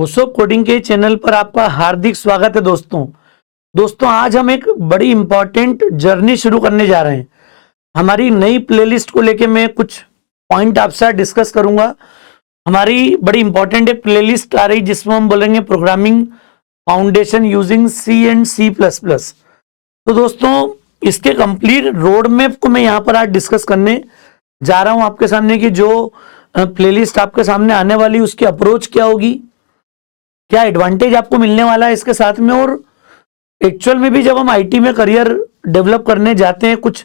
ओसो coding के channel पर आपका हार्दिक स्वागत है दोस्तों आज हम एक बड़ी इंपॉर्टेंट जर्नी शुरू करने जा रहे हैं। हमारी नई प्लेलिस्ट को लेके मैं कुछ पॉइंट आपसे आज डिस्कस करूंगा। हमारी बड़ी इंपॉर्टेंट एक प्लेलिस्ट आ रही जिसमें हम बोलेंगे programming foundation using C and C plus plus. तो दोस्तों इसके कंप्लीट रोड मैप को मैं यहाँ पर आज डिस्कस करने जा रहा हूँ आपके सामने कि जो प्लेलिस्ट आपके सामने आने वाली उसकी अप्रोच क्या होगी, क्या एडवांटेज आपको मिलने वाला है इसके साथ में, और एक्चुअल में भी जब हम आईटी में करियर डेवलप करने जाते हैं, कुछ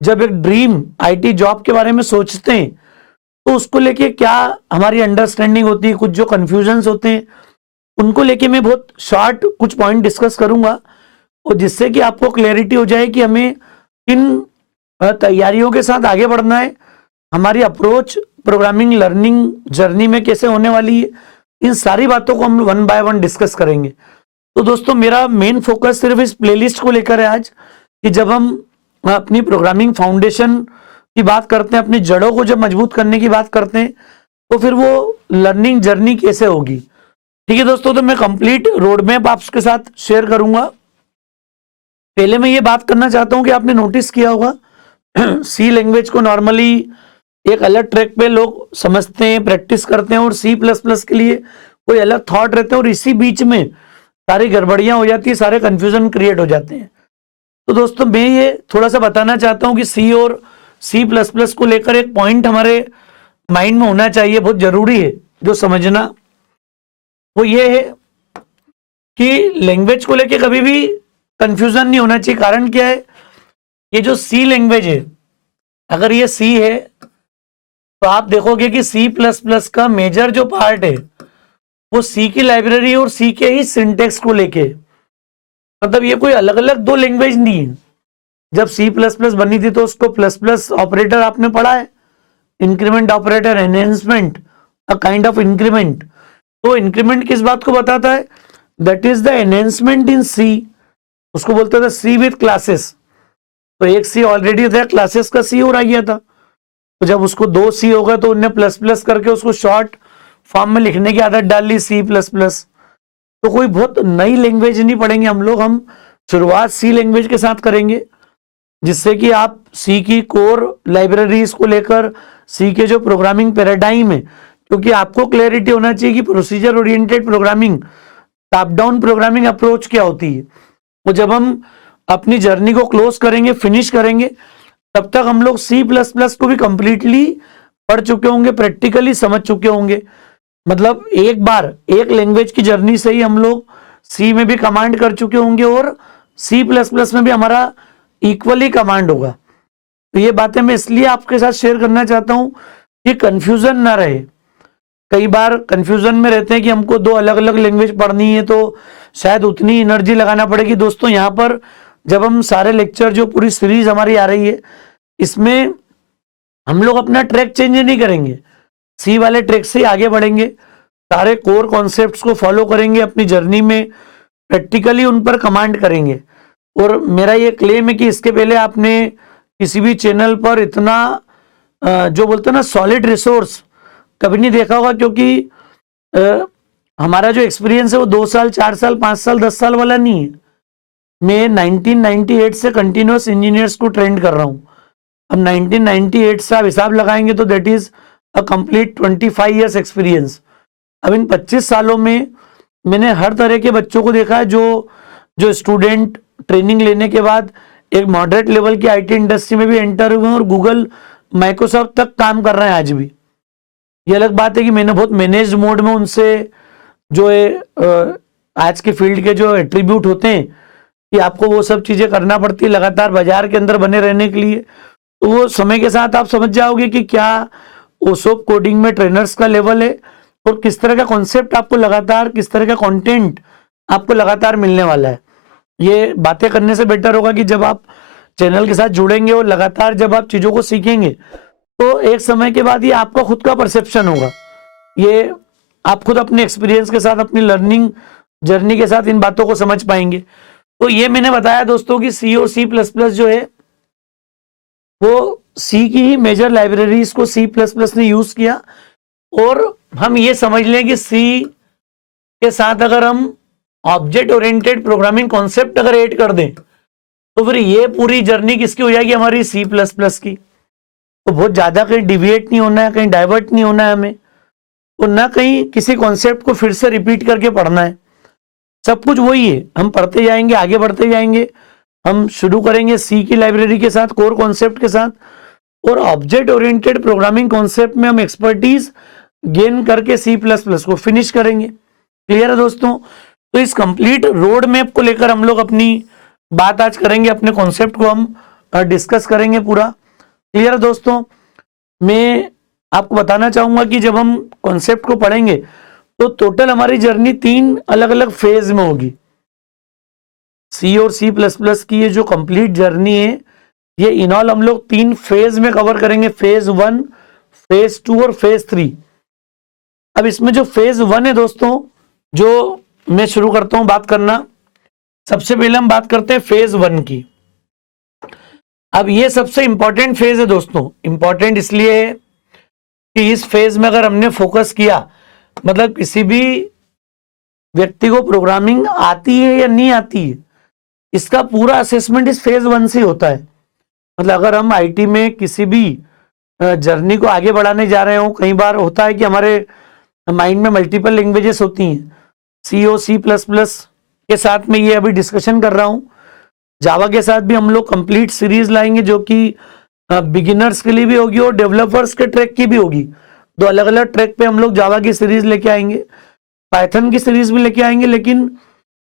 जब एक ड्रीम आईटी जॉब के बारे में सोचते हैं तो उसको लेके क्या हमारी अंडरस्टैंडिंग होती है, कुछ जो कंफ्यूजन्स होते हैं उनको लेके मैं बहुत शॉर्ट कुछ पॉइंट डिस्कस करूंगा, और जिससे कि आपको क्लैरिटी हो जाए कि हमें किन तैयारियों के साथ आगे बढ़ना है, हमारी अप्रोच प्रोग्रामिंग लर्निंग जर्नी में कैसे होने वाली है। इन सारी बातों को हम वन बाय वन डिस्कस करेंगे। तो दोस्तों मेरा मेन फोकस सिर्फ इस प्लेलिस्ट को लेकर है आज, कि जब हम अपनी प्रोग्रामिंग फाउंडेशन की बात करते हैं, अपनी जड़ों को जब मजबूत करने की बात करते हैं, तो फिर वो लर्निंग जर्नी कैसे होगी। ठीक है दोस्तों, तो मैं कंप्लीट रोड मैप आपके साथ शेयर करूंगा। पहले मैं ये बात करना चाहता हूं कि आपने नोटिस किया होगा सी लैंग्वेज को नॉर्मली एक अलग ट्रैक पे लोग समझते हैं, प्रैक्टिस करते हैं, और सी प्लस प्लस के लिए कोई अलग थॉट रहते हैं, और इसी बीच में सारी गड़बड़ियां हो जाती है, सारे कंफ्यूजन क्रिएट हो जाते हैं। तो दोस्तों मैं ये थोड़ा सा बताना चाहता हूं कि सी और सी प्लस प्लस को लेकर एक पॉइंट हमारे माइंड में होना चाहिए, बहुत जरूरी है जो समझना, वो ये है कि लैंग्वेज को लेकर कभी भी कंफ्यूजन नहीं होना चाहिए। कारण क्या है, ये जो सी लैंग्वेज है, अगर ये सी है तो आप देखोगे कि सी प्लस प्लस का मेजर जो पार्ट है वो सी की लाइब्रेरी और सी के ही सिंटेक्स को लेके, मतलब ये कोई अलग अलग दो लैंग्वेज नहीं है। जब सी प्लस प्लस बनी थी तो उसको प्लस प्लस ऑपरेटर आपने पढ़ा है, increment operator, enhancement, a kind of increment. तो इंक्रीमेंट किस बात को बताता है, दैट इज द एनहेंसमेंट इन सी, उसको बोलते थे सी विद क्लासेस। तो एक सी ऑलरेडी था, क्लासेस का सी और आ गया था, तो जब उसको दो सी होगा तो उन्हें प्लस प्लस करके उसको शॉर्ट फॉर्म में लिखने की आदत डाल ली, सी प्लस प्लस। तो कोई बहुत नई लैंग्वेज नहीं पढ़ेंगे हम लोग, हम शुरुआत सी लैंग्वेज के साथ करेंगे, जिससे कि आप सी की कोर लाइब्रेरीज को लेकर सी के जो प्रोग्रामिंग पैराडाइम है, क्योंकि आपको क्लैरिटी होना चाहिए कि procedure oriented programming, top down programming approach क्या होती है। तो जब हम अपनी जर्नी को क्लोज करेंगे, फिनिश करेंगे, तब तक हम लोग सी प्लस प्लस को भी कंप्लीटली पढ़ चुके होंगे, प्रैक्टिकली समझ चुके होंगे। मतलब एक बार एक लैंग्वेज की जर्नी से ही हम लोग सी में भी कमांड कर चुके होंगे और सी प्लस प्लस में भी हमारा इक्वली कमांड होगा। तो ये बातें मैं इसलिए आपके साथ शेयर करना चाहता हूं कि कंफ्यूजन ना रहे। कई बार कंफ्यूजन में रहते हैं कि हमको दो अलग अलग लैंग्वेज पढ़नी है तो शायद उतनी एनर्जी लगाना पड़ेगी। दोस्तों यहाँ पर जब हम सारे लेक्चर, जो पूरी सीरीज हमारी आ रही है, इसमें हम लोग अपना ट्रैक चेंज नहीं करेंगे, सी वाले ट्रैक से आगे बढ़ेंगे, सारे कोर कॉन्सेप्ट्स को फॉलो करेंगे, अपनी जर्नी में प्रैक्टिकली उन पर कमांड करेंगे। और मेरा ये क्लेम है कि इसके पहले आपने किसी भी चैनल पर इतना जो बोलते हैं ना सॉलिड रिसोर्स कभी नहीं देखा होगा, क्योंकि हमारा जो एक्सपीरियंस है वो 2 साल 4 साल 5 साल 10 साल वाला नहीं है। मैं 1998 से कंटिन्यूस इंजीनियर्स को ट्रेंड कर रहा हूं। अब 1998 से आप हिसाब लगाएंगे तो that is a complete 25 years experience. अब इन 25 सालों में मैंने हर तरह के बच्चों को देखा है, जो स्टूडेंट ट्रेनिंग लेने के बाद एक मॉडरेट लेवल की आईटी इंडस्ट्री में भी एंटर हुए और गूगल माइक्रोसॉफ्ट तक काम कर रहे हैं आज भी। ये अलग बात है कि मैंने बहुत मैनेज्ड मोड में उनसे जो है आज के फील्ड के जो एट्रीब्यूट होते हैं कि आपको वो सब चीजें करना पड़ती है लगातार बाजार के अंदर बने रहने के लिए, तो वो समय के साथ आप समझ जाओगे कि क्या ओसोप कोडिंग में ट्रेनर्स का लेवल है और किस तरह का कॉन्सेप्ट आपको लगातार, किस तरह का कंटेंट आपको लगातार मिलने वाला है। ये बातें करने से बेटर होगा कि जब आप चैनल के साथ जुड़ेंगे और लगातार जब आप चीजों को सीखेंगे तो एक समय के बाद ये आपका खुद का परसेप्शन होगा, ये आप खुद अपने एक्सपीरियंस के साथ, अपनी लर्निंग जर्नी के साथ इन बातों को समझ पाएंगे। तो ये मैंने बताया दोस्तों कि सी और सी प्लस प्लस जो है वो सी की ही मेजर लाइब्रेरीज को सी प्लस प्लस ने यूज किया, और हम ये समझ लें कि सी के साथ अगर हम ऑब्जेक्ट ओरिएंटेड प्रोग्रामिंग कॉन्सेप्ट अगर ऐड कर दें तो फिर ये पूरी जर्नी किसकी हो जाएगी, हमारी सी प्लस प्लस की। तो बहुत ज्यादा कहीं डिविएट नहीं होना है, कहीं डाइवर्ट नहीं होना है हमें, तो ना कहीं किसी कॉन्सेप्ट को फिर से रिपीट करके पढ़ना है। सब कुछ वही है, हम पढ़ते जाएंगे, आगे बढ़ते जाएंगे। हम शुरू करेंगे सी की लाइब्रेरी के साथ, कोर कॉन्सेप्ट के साथ, और ऑब्जेक्ट ओरिएंटेड प्रोग्रामिंग कॉन्सेप्ट में हम एक्सपर्टीज गेन करके सी प्लस प्लस को फिनिश करेंगे। क्लियर है दोस्तों? तो इस कंप्लीट रोड मैप को लेकर हम लोग अपनी बात आज करेंगे, अपने कॉन्सेप्ट को हम डिस्कस करेंगे पूरा। क्लियर है दोस्तों? मैं आपको बताना चाहूंगा कि जब हम कॉन्सेप्ट को पढ़ेंगे तो टोटल हमारी जर्नी 3 अलग अलग फेज में होगी। सी और सी प्लस प्लस की ये जो कंप्लीट जर्नी है, ये इन ऑल हम लोग 3 फेज में कवर करेंगे, फेज 1, फेज 2 और फेज 3। अब इसमें जो फेज 1 है दोस्तों, जो मैं शुरू करता हूं बात करना, सबसे पहले हम बात करते हैं फेज 1 की। अब ये सबसे इंपॉर्टेंट फेज है दोस्तों। इंपॉर्टेंट इसलिए है कि इस फेज में अगर हमने फोकस किया, मतलब किसी भी व्यक्ति को प्रोग्रामिंग आती है या नहीं आती है, इसका पूरा असेसमेंट इस फेज 1 से होता है। मतलब अगर हम आईटी में किसी भी जर्नी को आगे बढ़ाने जा रहे हो, कई बार होता है कि हमारे माइंड में मल्टीपल लैंग्वेजेस होती हैं। सी और सी प्लस प्लस के साथ में ये अभी डिस्कशन कर रहा हूं, जावा के साथ भी हम लोग कंप्लीट सीरीज लाएंगे जो कि बिगिनर्स के लिए भी होगी और डेवलपर्स के ट्रैक की भी होगी। 2 अलग अलग ट्रैक पे हम लोग जावा की सीरीज लेके आएंगे, पाइथन की सीरीज भी लेके आएंगे। लेकिन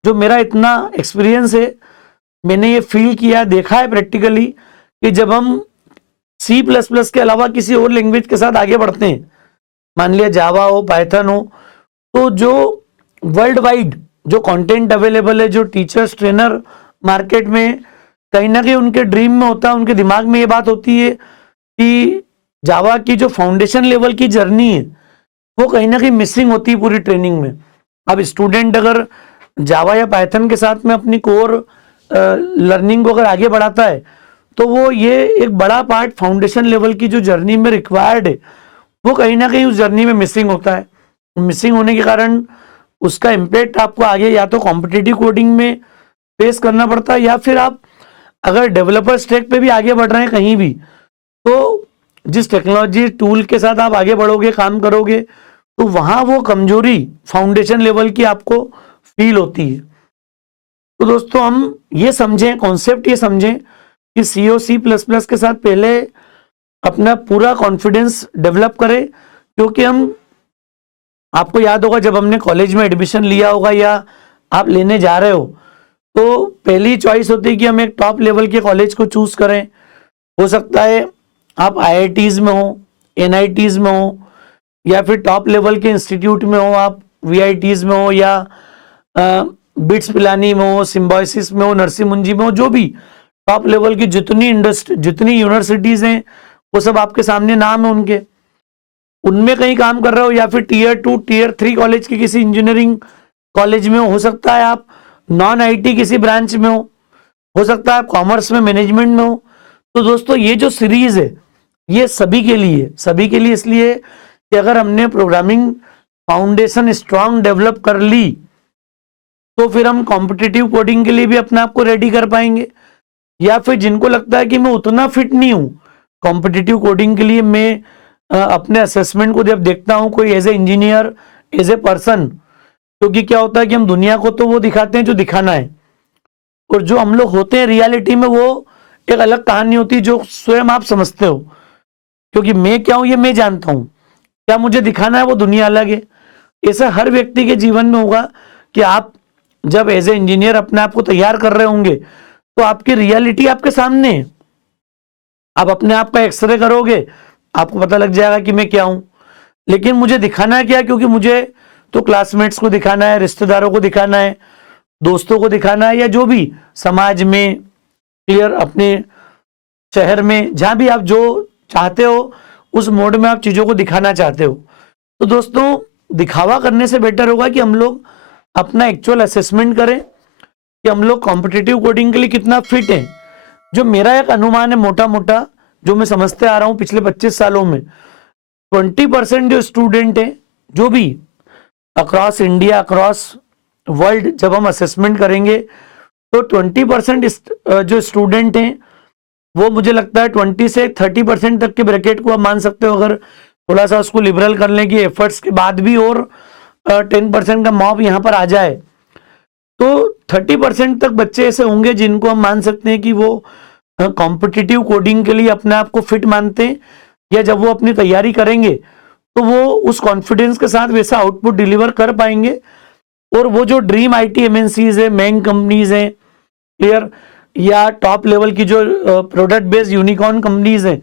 जो मेरा इतना एक्सपीरियंस है, मैंने ये फील किया, देखा है प्रैक्टिकली, कि जब हम सी प्लस प्लस के अलावा किसी और लैंग्वेज के साथ आगे बढ़ते हैं, मान लिया जावा हो, पाइथन हो, तो जो वर्ल्ड वाइड जो कंटेंट अवेलेबल है, जो टीचर्स ट्रेनर मार्केट में कहीं ना कहीं उनके ड्रीम में होता है, उनके दिमाग में ये बात होती है कि जावा की जो फाउंडेशन लेवल की जर्नी है वो कहीं ना कहीं मिसिंग होती है पूरी ट्रेनिंग में। अब स्टूडेंट अगर जावा या पाइथन के साथ में अपनी कोर लर्निंग को अगर आगे बढ़ाता है, तो वो ये एक बड़ा पार्ट फाउंडेशन लेवल की जो जर्नी में रिक्वायर्ड है, वो कहीं ना कहीं उस जर्नी में मिसिंग होता है। मिसिंग होने के कारण उसका इम्पैक्ट आपको आगे या तो कॉम्पिटिटिव कोडिंग में फेस करना पड़ता है, या फिर आप अगर डेवलपर स्टैक पे भी आगे बढ़ रहे हैं कहीं भी, तो जिस टेक्नोलॉजी टूल के साथ आप आगे बढ़ोगे, काम करोगे, तो वहां वो कमजोरी फाउंडेशन लेवल की आपको फील होती है। तो दोस्तों हम ये समझें, कॉन्सेप्ट ये समझें कि सी और सी प्लस प्लस के साथ पहले अपना पूरा कॉन्फिडेंस डेवलप करें। क्योंकि हम, आपको याद होगा जब हमने कॉलेज में एडमिशन लिया होगा या आप लेने जा रहे हो, तो पहली चॉइस होती है कि हम एक टॉप लेवल के कॉलेज को चूज करें। हो सकता है आप आईआईटीज में हो, एनआईटीज में हो, या फिर टॉप लेवल के इंस्टीट्यूट में हो, आप वीआईटीज में हो, या बिट्स पिलानी में हो, सिम्बायोसिस में हो, नरसिंह मुंजी में हो, जो भी टॉप लेवल की जितनी यूनिवर्सिटीज हैं, वो सब आपके सामने नाम है उनके, उनमें कहीं काम कर रहे हो, या फिर टीयर 2 टीयर 3 कॉलेज के किसी इंजीनियरिंग कॉलेज में हो सकता है आप नॉन आईटी किसी ब्रांच में हो सकता है आप कॉमर्स में, मैनेजमेंट में हो। तो दोस्तों ये जो सीरीज है ये सभी के लिए इसलिए कि अगर हमने प्रोग्रामिंग फाउंडेशन स्ट्रांग डेवलप कर ली, तो फिर हम कॉम्पिटिटिव कोडिंग के लिए भी अपने आप को रेडी कर पाएंगे। या फिर जिनको लगता है कि मैं उतना फिट नहीं हूं कॉम्पिटिटिव कोडिंग के लिए, मैं अपने असेसमेंट को जब देखता हूं कोई as a engineer, as a person, क्योंकि क्या होता है कि हम दुनिया को तो वो दिखाते हैं जो दिखाना है, और जो हम लोग होते हैं रियलिटी में वो एक अलग कहानी होती है जो स्वयं आप समझते हो। क्योंकि मैं क्या हूं ये मैं जानता हूं, क्या मुझे दिखाना है वो दुनिया अलग है। ऐसा हर व्यक्ति के जीवन में होगा कि आप जब एज ए इंजीनियर अपने आप को तैयार कर रहे होंगे, तो आपकी रियलिटी आपके सामने है। आप अपने आप का एक्सरे करोगे, आपको पता लग जाएगा कि मैं क्या हूं। लेकिन मुझे दिखाना है क्या? क्योंकि मुझे तो क्लासमेट्स को दिखाना है, रिश्तेदारों को दिखाना है, दोस्तों को दिखाना है, या जो भी समाज में, क्लियर, अपने शहर में, जहां भी आप जो चाहते हो उस मोड में आप चीजों को दिखाना चाहते हो। तो दोस्तों दिखावा करने से बेटर होगा कि हम लोग अपना एक्चुअल असेसमेंट करें कि हम लोग कॉम्पिटिटिव कोडिंग के लिए कितना फिट है। जो मेरा एक अनुमान है मोटा मोटा, जो मैं समझते आ रहा हूं पिछले 25 सालों में, 20% जो स्टूडेंट है, जो भी अक्रॉस इंडिया, अक्रॉस वर्ल्ड जब हम असेसमेंट करेंगे तो 20% जो स्टूडेंट हैं वो मुझे लगता है 20 से 30% तक के ब्रैकेट को आप मान सकते हो, अगर थोड़ा सा उसको लिबरल करने की एफर्ट्स के बाद भी, और 10% का मॉब यहाँ पर आ जाए तो 30% तक बच्चे ऐसे होंगे जिनको हम मान सकते हैं कि वो कॉम्पिटिटिव कोडिंग के लिए अपने आप को फिट मानते हैं, या जब वो अपनी तैयारी करेंगे तो वो उस कॉन्फिडेंस के साथ वैसा आउटपुट डिलीवर कर पाएंगे। और वो जो ड्रीम आईटी एमएनसीज है, मैंग कंपनीज हैं क्लियर, या टॉप लेवल की जो प्रोडक्ट बेस्ड यूनिकॉर्न कंपनीज हैं,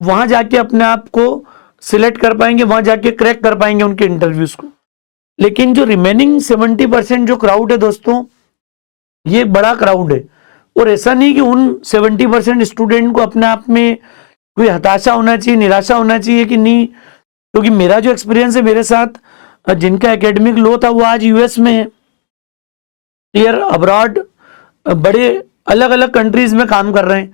वहां जाके अपने आप को सिलेक्ट कर पाएंगे, वहां जाके क्रैक कर पाएंगे उनके इंटरव्यूज को। लेकिन जो रिमेनिंग 70% जो क्राउड है दोस्तों, ये बड़ा क्राउड है। और ऐसा नहीं कि उन 70% स्टूडेंट को अपने आप में कोई हताशा होना चाहिए, निराशा होना चाहिए कि नहीं, क्योंकि मेरा जो एक्सपीरियंस है, मेरे साथ जिनका एकेडमिक लो था वो आज यूएस में है, क्लियर, अब्रॉड, बड़े अलग अलग कंट्रीज में काम कर रहे हैं।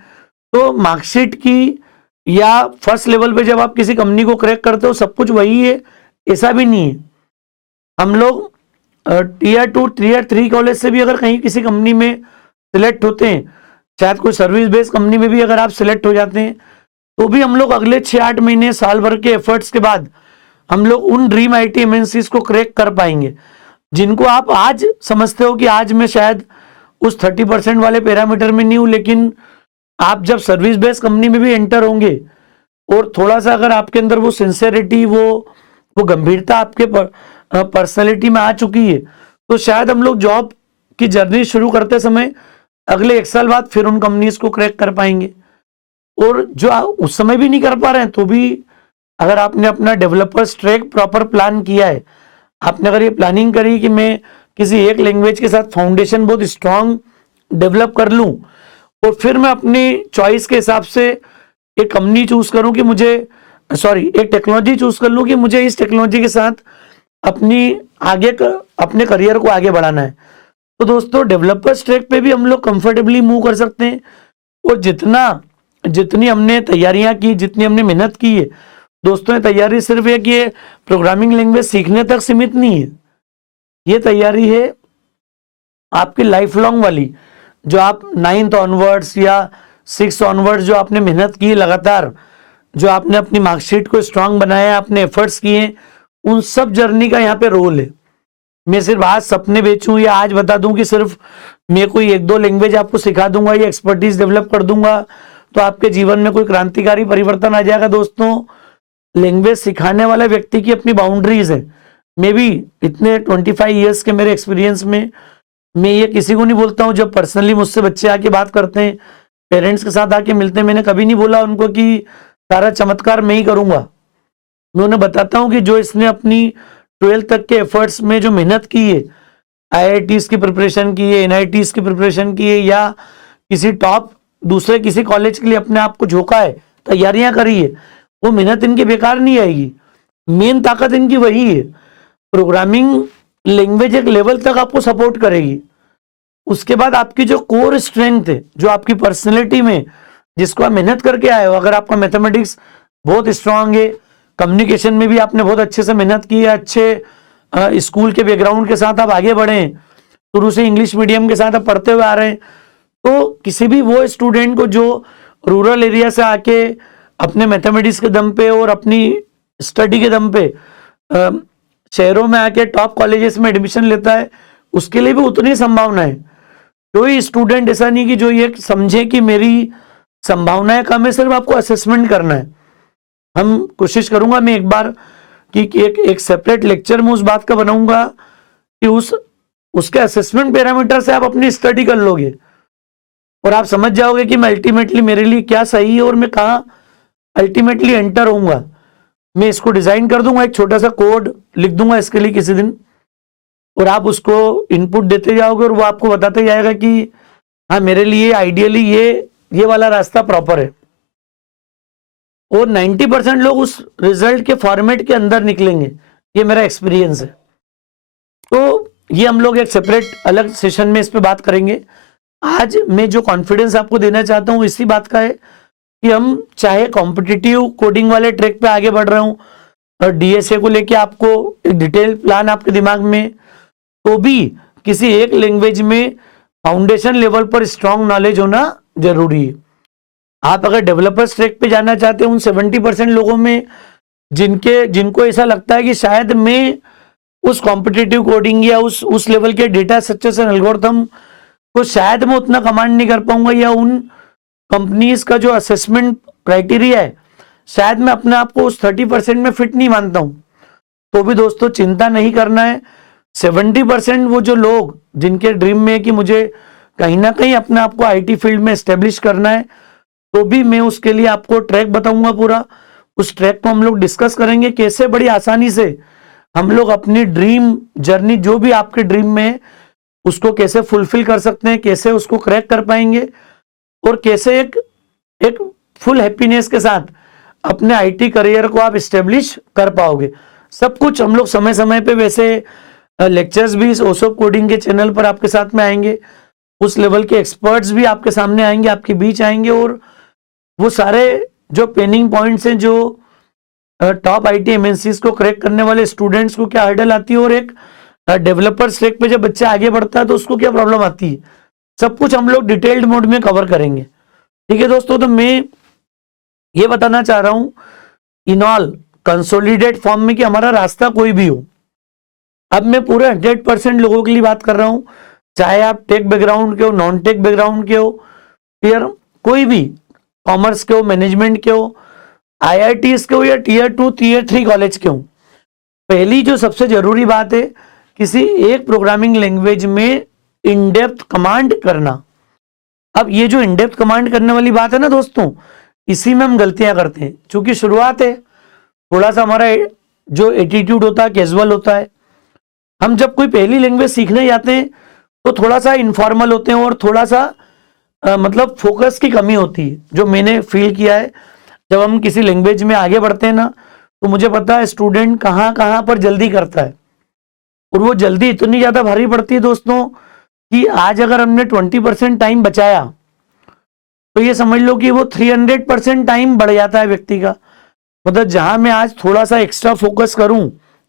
तो मार्कशीट की या फर्स्ट लेवल पे जब आप किसी कंपनी को क्रैक करते हो सब कुछ वही है, ऐसा भी नहीं है। हम लोग टीयर 2 टीयर 3 कॉलेज से भी अगर कहीं किसी कंपनी में सिलेक्ट होते हैं, शायद कोई सर्विस बेस्ड कंपनी में भी अगर आप सिलेक्ट हो जाते हैं, तो भी हम लोग अगले 6-8 महीने, साल भर के एफर्ट्स के बाद हम लोग उन ड्रीम आईटी एमएनसीज को क्रैक कर पाएंगे, जिनको आप आज समझते हो कि आज मैं शायद उस 30% वाले पैरामीटर में नहीं हूं, लेकिन आप जब सर्विस बेस्ड कंपनी में भी एंटर होंगे और थोड़ा सा अगर आपके अंदर वो सिंसेरिटी, वो गंभीरता आपके पर्सनैलिटी में आ चुकी है, तो शायद हम लोग जॉब की जर्नी शुरू करते समय अगले 1 साल बाद फिर उन कंपनीज को क्रैक कर पाएंगे। और जो उस समय भी नहीं कर पा रहे हैं, तो भी अगर आपने अपना डेवलपर्स ट्रैक प्रॉपर प्लान किया है, आपने अगर ये प्लानिंग करी कि मैं किसी एक लैंग्वेज के साथ फाउंडेशन बहुत स्ट्रांग डेवलप कर लूं और फिर मैं अपनी चॉइस के हिसाब से एक कंपनी चूज करूं कि मुझे एक टेक्नोलॉजी चूज कर लूं कि मुझे इस टेक्नोलॉजी के साथ अपने करियर को आगे बढ़ाना है, तो दोस्तों डेवलपर्स ट्रैक पे भी हम लोग कंफर्टेबली मूव कर सकते हैं। और जितनी हमने तैयारियां की, जितनी हमने मेहनत की है दोस्तों, ये तैयारी सिर्फ एक ये प्रोग्रामिंग लैंग्वेज सीखने तक सीमित नहीं है, ये तैयारी है आपकी लाइफ लॉन्ग वाली, जो आप 9th ऑनवर्ड्स या 6th ऑनवर्ड्स जो आपने मेहनत की लगातार, जो आपने अपनी मार्कशीट को स्ट्रांग बनाया, आपने एफर्ट्स किए, उन सब जर्नी का यहाँ पे रोल है। मैं सिर्फ आज सपने बेचूं या आज बता दूं कि सिर्फ मैं कोई 1-2 लैंग्वेज आपको सिखा दूंगा या एक्सपर्टीज डेवलप कर दूंगा तो आपके जीवन में कोई क्रांतिकारी परिवर्तन आ जाएगा। दोस्तों, लैंग्वेज सिखाने वाले व्यक्ति की अपनी बाउंड्रीज है। मे बी इतने 25 ईयर्स के मेरे एक्सपीरियंस में मैं ये किसी को नहीं बोलता हूँ, जब पर्सनली मुझसे बच्चे आके बात करते हैं, पेरेंट्स के साथ आके मिलते हैं, मैंने कभी नहीं बोला उनको कि सारा चमत्कार मैं ही करूंगा। मैं उन्हें बताता हूँ कि जो इसने अपनी 12th तक के एफर्ट्स में जो मेहनत की है, IITs की प्रिपरेशन की है, NITs की प्रिपरेशन की है, या किसी टॉप दूसरे किसी कॉलेज के लिए अपने आप को झोंका है, तैयारियां करी है, वो मेहनत इनकी बेकार नहीं आएगी। मेन ताकत इनकी वही है, प्रोग्रामिंग लैंग्वेज एक लेवल तक आपको सपोर्ट करेगी, उसके बाद आपकी जो कोर स्ट्रेंथ है, जो आपकी पर्सनैलिटी में जिसको आप मेहनत करके आए हो, अगर आपका मैथमेटिक्स बहुत स्ट्रांग है, कम्युनिकेशन में भी आपने बहुत अच्छे से मेहनत की है, अच्छे स्कूल के बैकग्राउंड के साथ आप आगे बढ़े, शुरू से इंग्लिश मीडियम के साथ आप पढ़ते हुए आ रहे हैं, तो किसी भी वो स्टूडेंट को जो रूरल एरिया से आके अपने मैथमेटिक्स के दम पे और अपनी स्टडी के दम पे शहरों में आके टॉप कॉलेजेस में एडमिशन लेता है, उसके लिए भी उतनी संभावना है। कोई स्टूडेंट ऐसा नहीं कि जो ये समझे कि मेरी संभावनाएं कम है, सिर्फ आपको असेसमेंट करना है। हम कोशिश करूंगा मैं एक बार कि एक सेपरेट लेक्चर में उस बात का बनाऊंगा कि उसके असेसमेंट पैरामीटर से आप अपनी स्टडी कर लोगे और आप समझ जाओगे कि मैं अल्टीमेटली मेरे लिए क्या सही है और मैं कहाँ अल्टीमेटली एंटर होऊंगा। मैं इसको डिजाइन कर दूंगा, एक छोटा सा कोड लिख दूंगा इसके लिए किसी दिन, और आप उसको इनपुट देते जाओगे और वो आपको बताते जाएगा कि हाँ मेरे लिए आइडियली ये वाला रास्ता प्रॉपर है। और 90% लोग उस रिजल्ट के फॉर्मेट के अंदर निकलेंगे, ये मेरा एक्सपीरियंस है। तो ये हम लोग एक सेपरेट अलग सेशन में इस पे बात करेंगे। आज मैं जो कॉन्फिडेंस आपको देना चाहता हूँ इसी बात का है कि हम चाहे कॉम्पिटिटिव कोडिंग वाले ट्रैक पे आगे बढ़ रहे हूँ, और डीएसए को लेके आपको एक डिटेल प्लान आपके दिमाग में, तो भी किसी एक लैंग्वेज में फाउंडेशन लेवल पर स्ट्रांग नॉलेज होना जरूरी है। आप अगर डेवलपर्स ट्रैक पे जाना चाहते हैं, उन 70% लोगों में जिनको ऐसा लगता है कि शायद मैं उस कॉम्पिटिटिव कोडिंग या उस लेवल के डेटा स्ट्रक्चर्स एंड एल्गोरिथम को शायद मैं उतना कमांड नहीं कर पाऊंगा, या उन कंपनीज का जो असेसमेंट क्राइटेरिया है शायद मैं अपने आप को उस 30% में फिट नहीं मानता हूं, तो भी दोस्तों चिंता नहीं करना है। 70% वो जो लोग जिनके ड्रीम में है कि मुझे कहीं ना कहीं अपने आप को आईटी फील्ड में एस्टेब्लिश करना है, तो भी मैं उसके लिए आपको ट्रैक बताऊंगा पूरा। उस ट्रैक को हम लोग डिस्कस करेंगे कैसे बड़ी आसानी से हम लोग अपनी ड्रीम जर्नी, जो भी आपके ड्रीम में है, उसको कैसे फुलफिल कर सकते हैं, कैसे उसको क्रैक कर पाएंगे, और कैसे एक फुल हैप्पीनेस के साथ अपने आईटी करियर को आप एस्टेब्लिश कर पाओगे। सब कुछ हम लोग समय समय पे, वैसे लेक्चर्स भी इस ओसो कोडिंग के चैनल पर आपके साथ में आएंगे, उस लेवल के एक्सपर्ट्स भी आपके सामने आएंगे, आपके बीच आएंगे, और वो सारे जो पेनिंग पॉइंट्स हैं, जो टॉप आईटी एमएनसीज को क्रैक करने वाले स्टूडेंट्स को क्या हर्डल आती है, और एक डेवलपर्स ट्रैक पे जब बच्चा आगे बढ़ता है तो उसको क्या प्रॉब्लम आती है, सब कुछ हम लोग डिटेल्ड मोड में कवर करेंगे। ठीक है दोस्तों, तो मैं ये बताना चाह रहा हूं इन ऑल कंसोलिडेट फॉर्म में कि हमारा रास्ता कोई भी हो, अब मैं पूरे 100% लोगों के लिए बात कर रहा हूं, चाहे आप टेक बैकग्राउंड के हो, नॉन टेक बैकग्राउंड के हो, फिर कोई भी कॉमर्स के हो, मैनेजमेंट के हो, आईआईटीज के हो, या टीयर 2 टीयर 3 कॉलेज के हो। पहली जो सबसे जरूरी बात है, किसी एक प्रोग्रामिंग लैंग्वेज में इन डेप्थ कमांड करना। अब ये जो इन डेप्थ कमांड करने वाली बात है ना दोस्तों, इसी में हम गलतियां करते हैं, क्योंकि शुरुआत है, थोड़ा सा हमारा जो एटीट्यूड होता है कैजुअल होता है। हम जब कोई पहली लैंग्वेज सीखने जाते हैं तो थोड़ा सा इनफॉर्मल होते हैं, और थोड़ा सा मतलब फोकस की कमी होती है, जो मैंने फील किया है। जब हम किसी लैंग्वेज में आगे बढ़ते हैं ना, तो मुझे पता है स्टूडेंट कहाँ कहाँ पर जल्दी करता है, और वो जल्दी इतनी ज्यादा भारी पड़ती है दोस्तों कि आज अगर हमने 20% टाइम बचाया, तो ये समझ लो कि वो 300% टाइम बढ़ जाता है व्यक्ति का। मतलब जहां मैं आज थोड़ा सा एक्स्ट्रा फोकस करूं,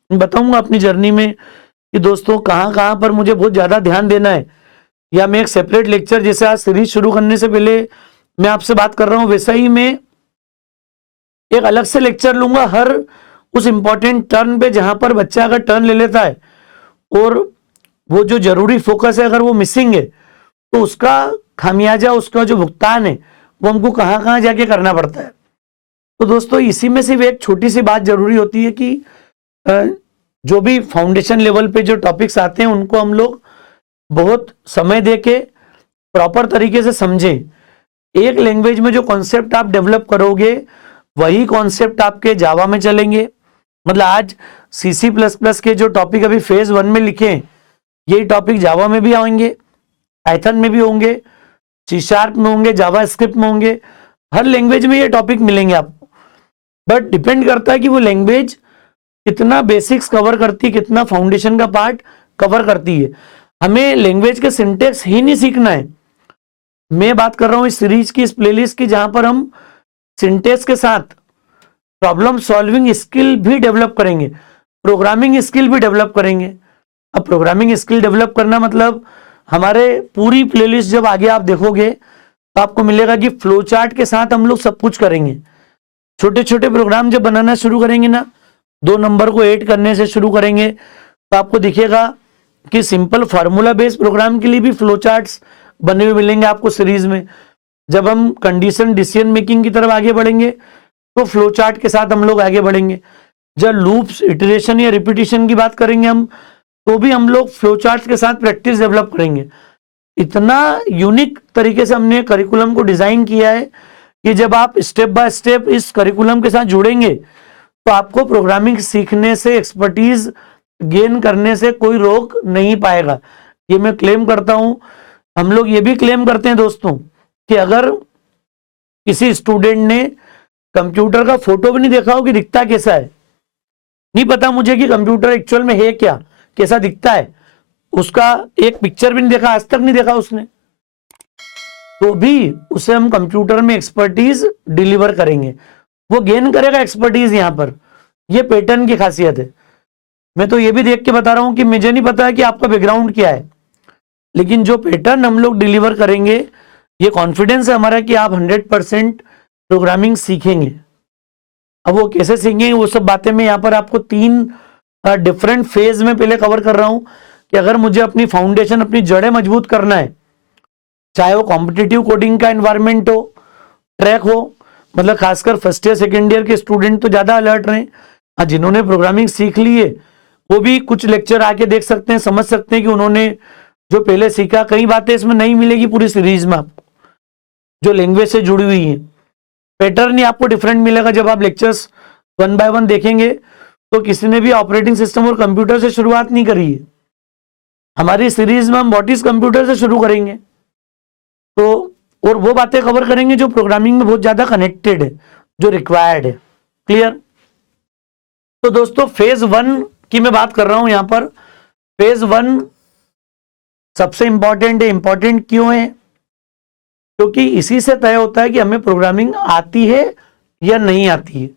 बताऊंगा अपनी जर्नी में कि दोस्तों कहां कहां पर मुझे बहुत ज्यादा ध्यान देना है, या मैं एक सेपरेट लेक्चर, जैसे आज सीरीज शुरू करने से पहले मैं आपसे बात कर रहा हूं, वैसा ही मैं एक अलग से लेक्चर लूंगा हर उस इंपॉर्टेंट टर्न पे, जहां पर बच्चा अगर टर्न ले लेता है और वो जो जरूरी फोकस है अगर वो मिसिंग है, तो उसका खामियाजा, उसका जो भुगतान है, वो हमको कहां कहां जाके करना पड़ता है। तो दोस्तों इसी में सिर्फ एक छोटी सी बात जरूरी होती है कि जो भी फाउंडेशन लेवल पे जो टॉपिक्स आते हैं उनको हम लोग बहुत समय देके प्रॉपर तरीके से समझें। एक लैंग्वेज में जो कॉन्सेप्ट आप डेवलप करोगे वही कॉन्सेप्ट आपके जावा में चलेंगे। मतलब आज C++ के जो टॉपिक अभी फेज 1 में लिखे हैं, यही टॉपिक जावा में भी आएंगे, पाइथन में भी होंगे, C# में होंगे, जावा स्क्रिप्ट में होंगे, हर लैंग्वेज में ये टॉपिक मिलेंगे आपको। बट डिपेंड करता है कि वो लैंग्वेज कितना बेसिक्स कवर करती है, कितना फाउंडेशन का पार्ट कवर करती है। हमें लैंग्वेज के सिंटेक्स ही नहीं सीखना है। मैं बात कर रहा हूं इस सीरीज की, इस प्लेलिस्ट की, जहां पर हम सिंटेक्स के साथ प्रॉब्लम सॉल्विंग स्किल भी डेवलप करेंगे, प्रोग्रामिंग स्किल भी डेवलप करेंगे। अब प्रोग्रामिंग स्किल डेवलप करना मतलब हमारे पूरी प्लेलिस्ट जब आगे आप देखोगे तो आपको मिलेगा कि फ्लो चार्ट के साथ हम लोग सब कुछ करेंगे। छोटे छोटे प्रोग्राम जब बनाना शुरू करेंगे ना, 2 नंबर को ऐड करने से शुरू करेंगे, तो आपको दिखेगा कि सिंपल फार्मूला बेस्ड प्रोग्राम के लिए भी फ्लो चार्ट्स बने हुए मिलेंगे आपको सीरीज में। जब हम कंडीशन डिसीजन मेकिंग की तरफ आगे बढ़ेंगे तो फ्लो चार्ट के साथ हम लोग आगे बढ़ेंगे। जब लूप्स, इटरेशन या रिपीटिशन की बात करेंगे हम, तो भी हम लोग फ्लो चार्ट के साथ प्रैक्टिस डेवलप करेंगे। इतना यूनिक तरीके से हमने करिकुलम को डिजाइन किया है कि जब आप स्टेप बाय स्टेप इस करिकुलम के साथ जुड़ेंगे तो आपको प्रोग्रामिंग सीखने से, एक्सपर्टीज गेन करने से कोई रोक नहीं पाएगा। ये मैं क्लेम करता हूं। हम लोग ये भी क्लेम करते हैं दोस्तों कि अगर किसी स्टूडेंट ने कंप्यूटर का फोटो भी नहीं देखा हो कि दिखता कैसा है, नहीं पता मुझे कि कंप्यूटर एक्चुअल में है क्या, कैसा दिखता है, उसका एक पिक्चर भी नहीं देखा, आज तक नहीं देखा उसने, तो भी उसे हम कंप्यूटर में एक्सपर्टीज डिलीवर करेंगे। वो गेन करेगा एक्सपर्टीज यहां पर, ये पैटर्न की खासियत है। मैं तो ये भी देख के बता रहा हूं कि मुझे नहीं पता है कि आपका बैकग्राउंड क्या है, लेकिन जो पैटर्न हम लोग डिलीवर करेंगे, ये कॉन्फिडेंस है हमारा कि आप 100% प्रोग्रामिंग सीखेंगे। अब वो कैसे सीखेंगे वो सब बातें मैं यहाँ पर आपको 3 डिफरेंट फेज में पहले कवर कर रहा हूं कि अगर मुझे अपनी फाउंडेशन, अपनी जड़ें मजबूत करना है, चाहे वो कॉम्पिटिटिव कोडिंग का एनवायरमेंट हो, ट्रैक हो, मतलब खासकर फर्स्ट ईयर सेकेंड ईयर के स्टूडेंट तो ज्यादा अलर्ट रहे। जिन्होंने प्रोग्रामिंग सीख ली है वो भी कुछ लेक्चर आके देख सकते हैं, समझ सकते हैं कि उन्होंने जो पहले सीखा, कई बातें इसमें नहीं मिलेगी पूरी सीरीज में आपको जो लैंग्वेज से जुड़ी हुई है। पैटर्न ही आपको डिफरेंट मिलेगा जब आप लेक्चर्स 1 बाय 1 देखेंगे। तो किसी ने भी ऑपरेटिंग सिस्टम और कंप्यूटर से शुरुआत नहीं करी है। हमारी सीरीज में हम व्हाट इज कंप्यूटर से शुरू करेंगे, तो और वो बातें कवर करेंगे जो प्रोग्रामिंग में बहुत ज्यादा कनेक्टेड है, जो रिक्वायर्ड है। क्लियर? तो दोस्तों फेज 1 की मैं बात कर रहा हूं यहां पर। फेज 1 सबसे इंपॉर्टेंट है। इंपॉर्टेंट क्यों है? क्योंकि इसी से तय होता है कि हमें प्रोग्रामिंग आती है या नहीं आती है।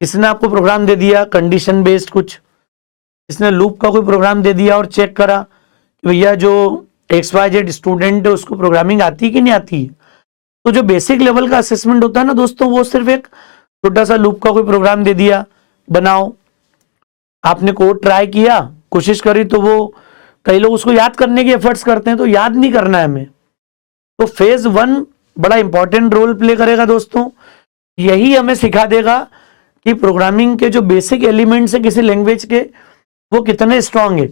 इसने आपको प्रोग्राम दे दिया कंडीशन बेस्ड कुछ, इसने लूप का कोई प्रोग्राम दे दिया और चेक करा कि भैया जो XYZ स्टूडेंट है उसको प्रोग्रामिंग आती है कि नहीं आती है। तो जो बेसिक लेवल का असेसमेंट होता है ना दोस्तों, वो सिर्फ एक छोटा सा लूप का कोई प्रोग्राम दे दिया, बनाओ, आपने कोड ट्राई किया, कोशिश करी, तो वो कई लोग उसको याद करने के एफर्ट्स करते हैं, तो याद नहीं करना है हमें। तो फेज 1 बड़ा इंपॉर्टेंट रोल प्ले करेगा दोस्तों। यही हमें सिखा देगा कि प्रोग्रामिंग के जो बेसिक एलिमेंट्स है किसी लैंग्वेज के, वो कितने स्ट्रांग है।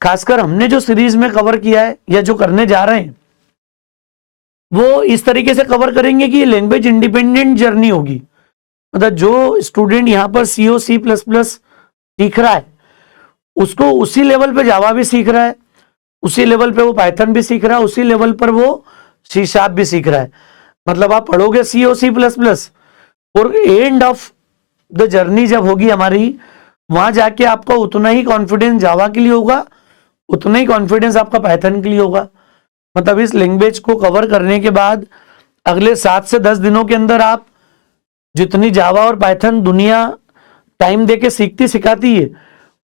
खासकर हमने जो सीरीज में कवर किया है या जो करने जा रहे हैं, वो इस तरीके से कवर करेंगे कि ये लैंग्वेज इंडिपेंडेंट जर्नी होगी। मतलब जो स्टूडेंट यहाँ पर C++ सीख रहा है, उसको उसी लेवल पे जावा भी सीख रहा है, उसी लेवल पे वो पाइथन भी सीख रहा है, उसी लेवल पर वो C# भी सीख रहा है। मतलब आप पढ़ोगे C++ और एंड ऑफ द जर्नी जब होगी हमारी, वहां जाके आपका उतना ही कॉन्फिडेंस जावा के लिए होगा, उतना ही कॉन्फिडेंस आपका पाइथन के लिए होगा। मतलब इस लैंग्वेज को कवर करने के बाद अगले 7 से 10 दिनों के अंदर आप जितनी जावा और पाइथन दुनिया टाइम देके सीखती सिखाती है,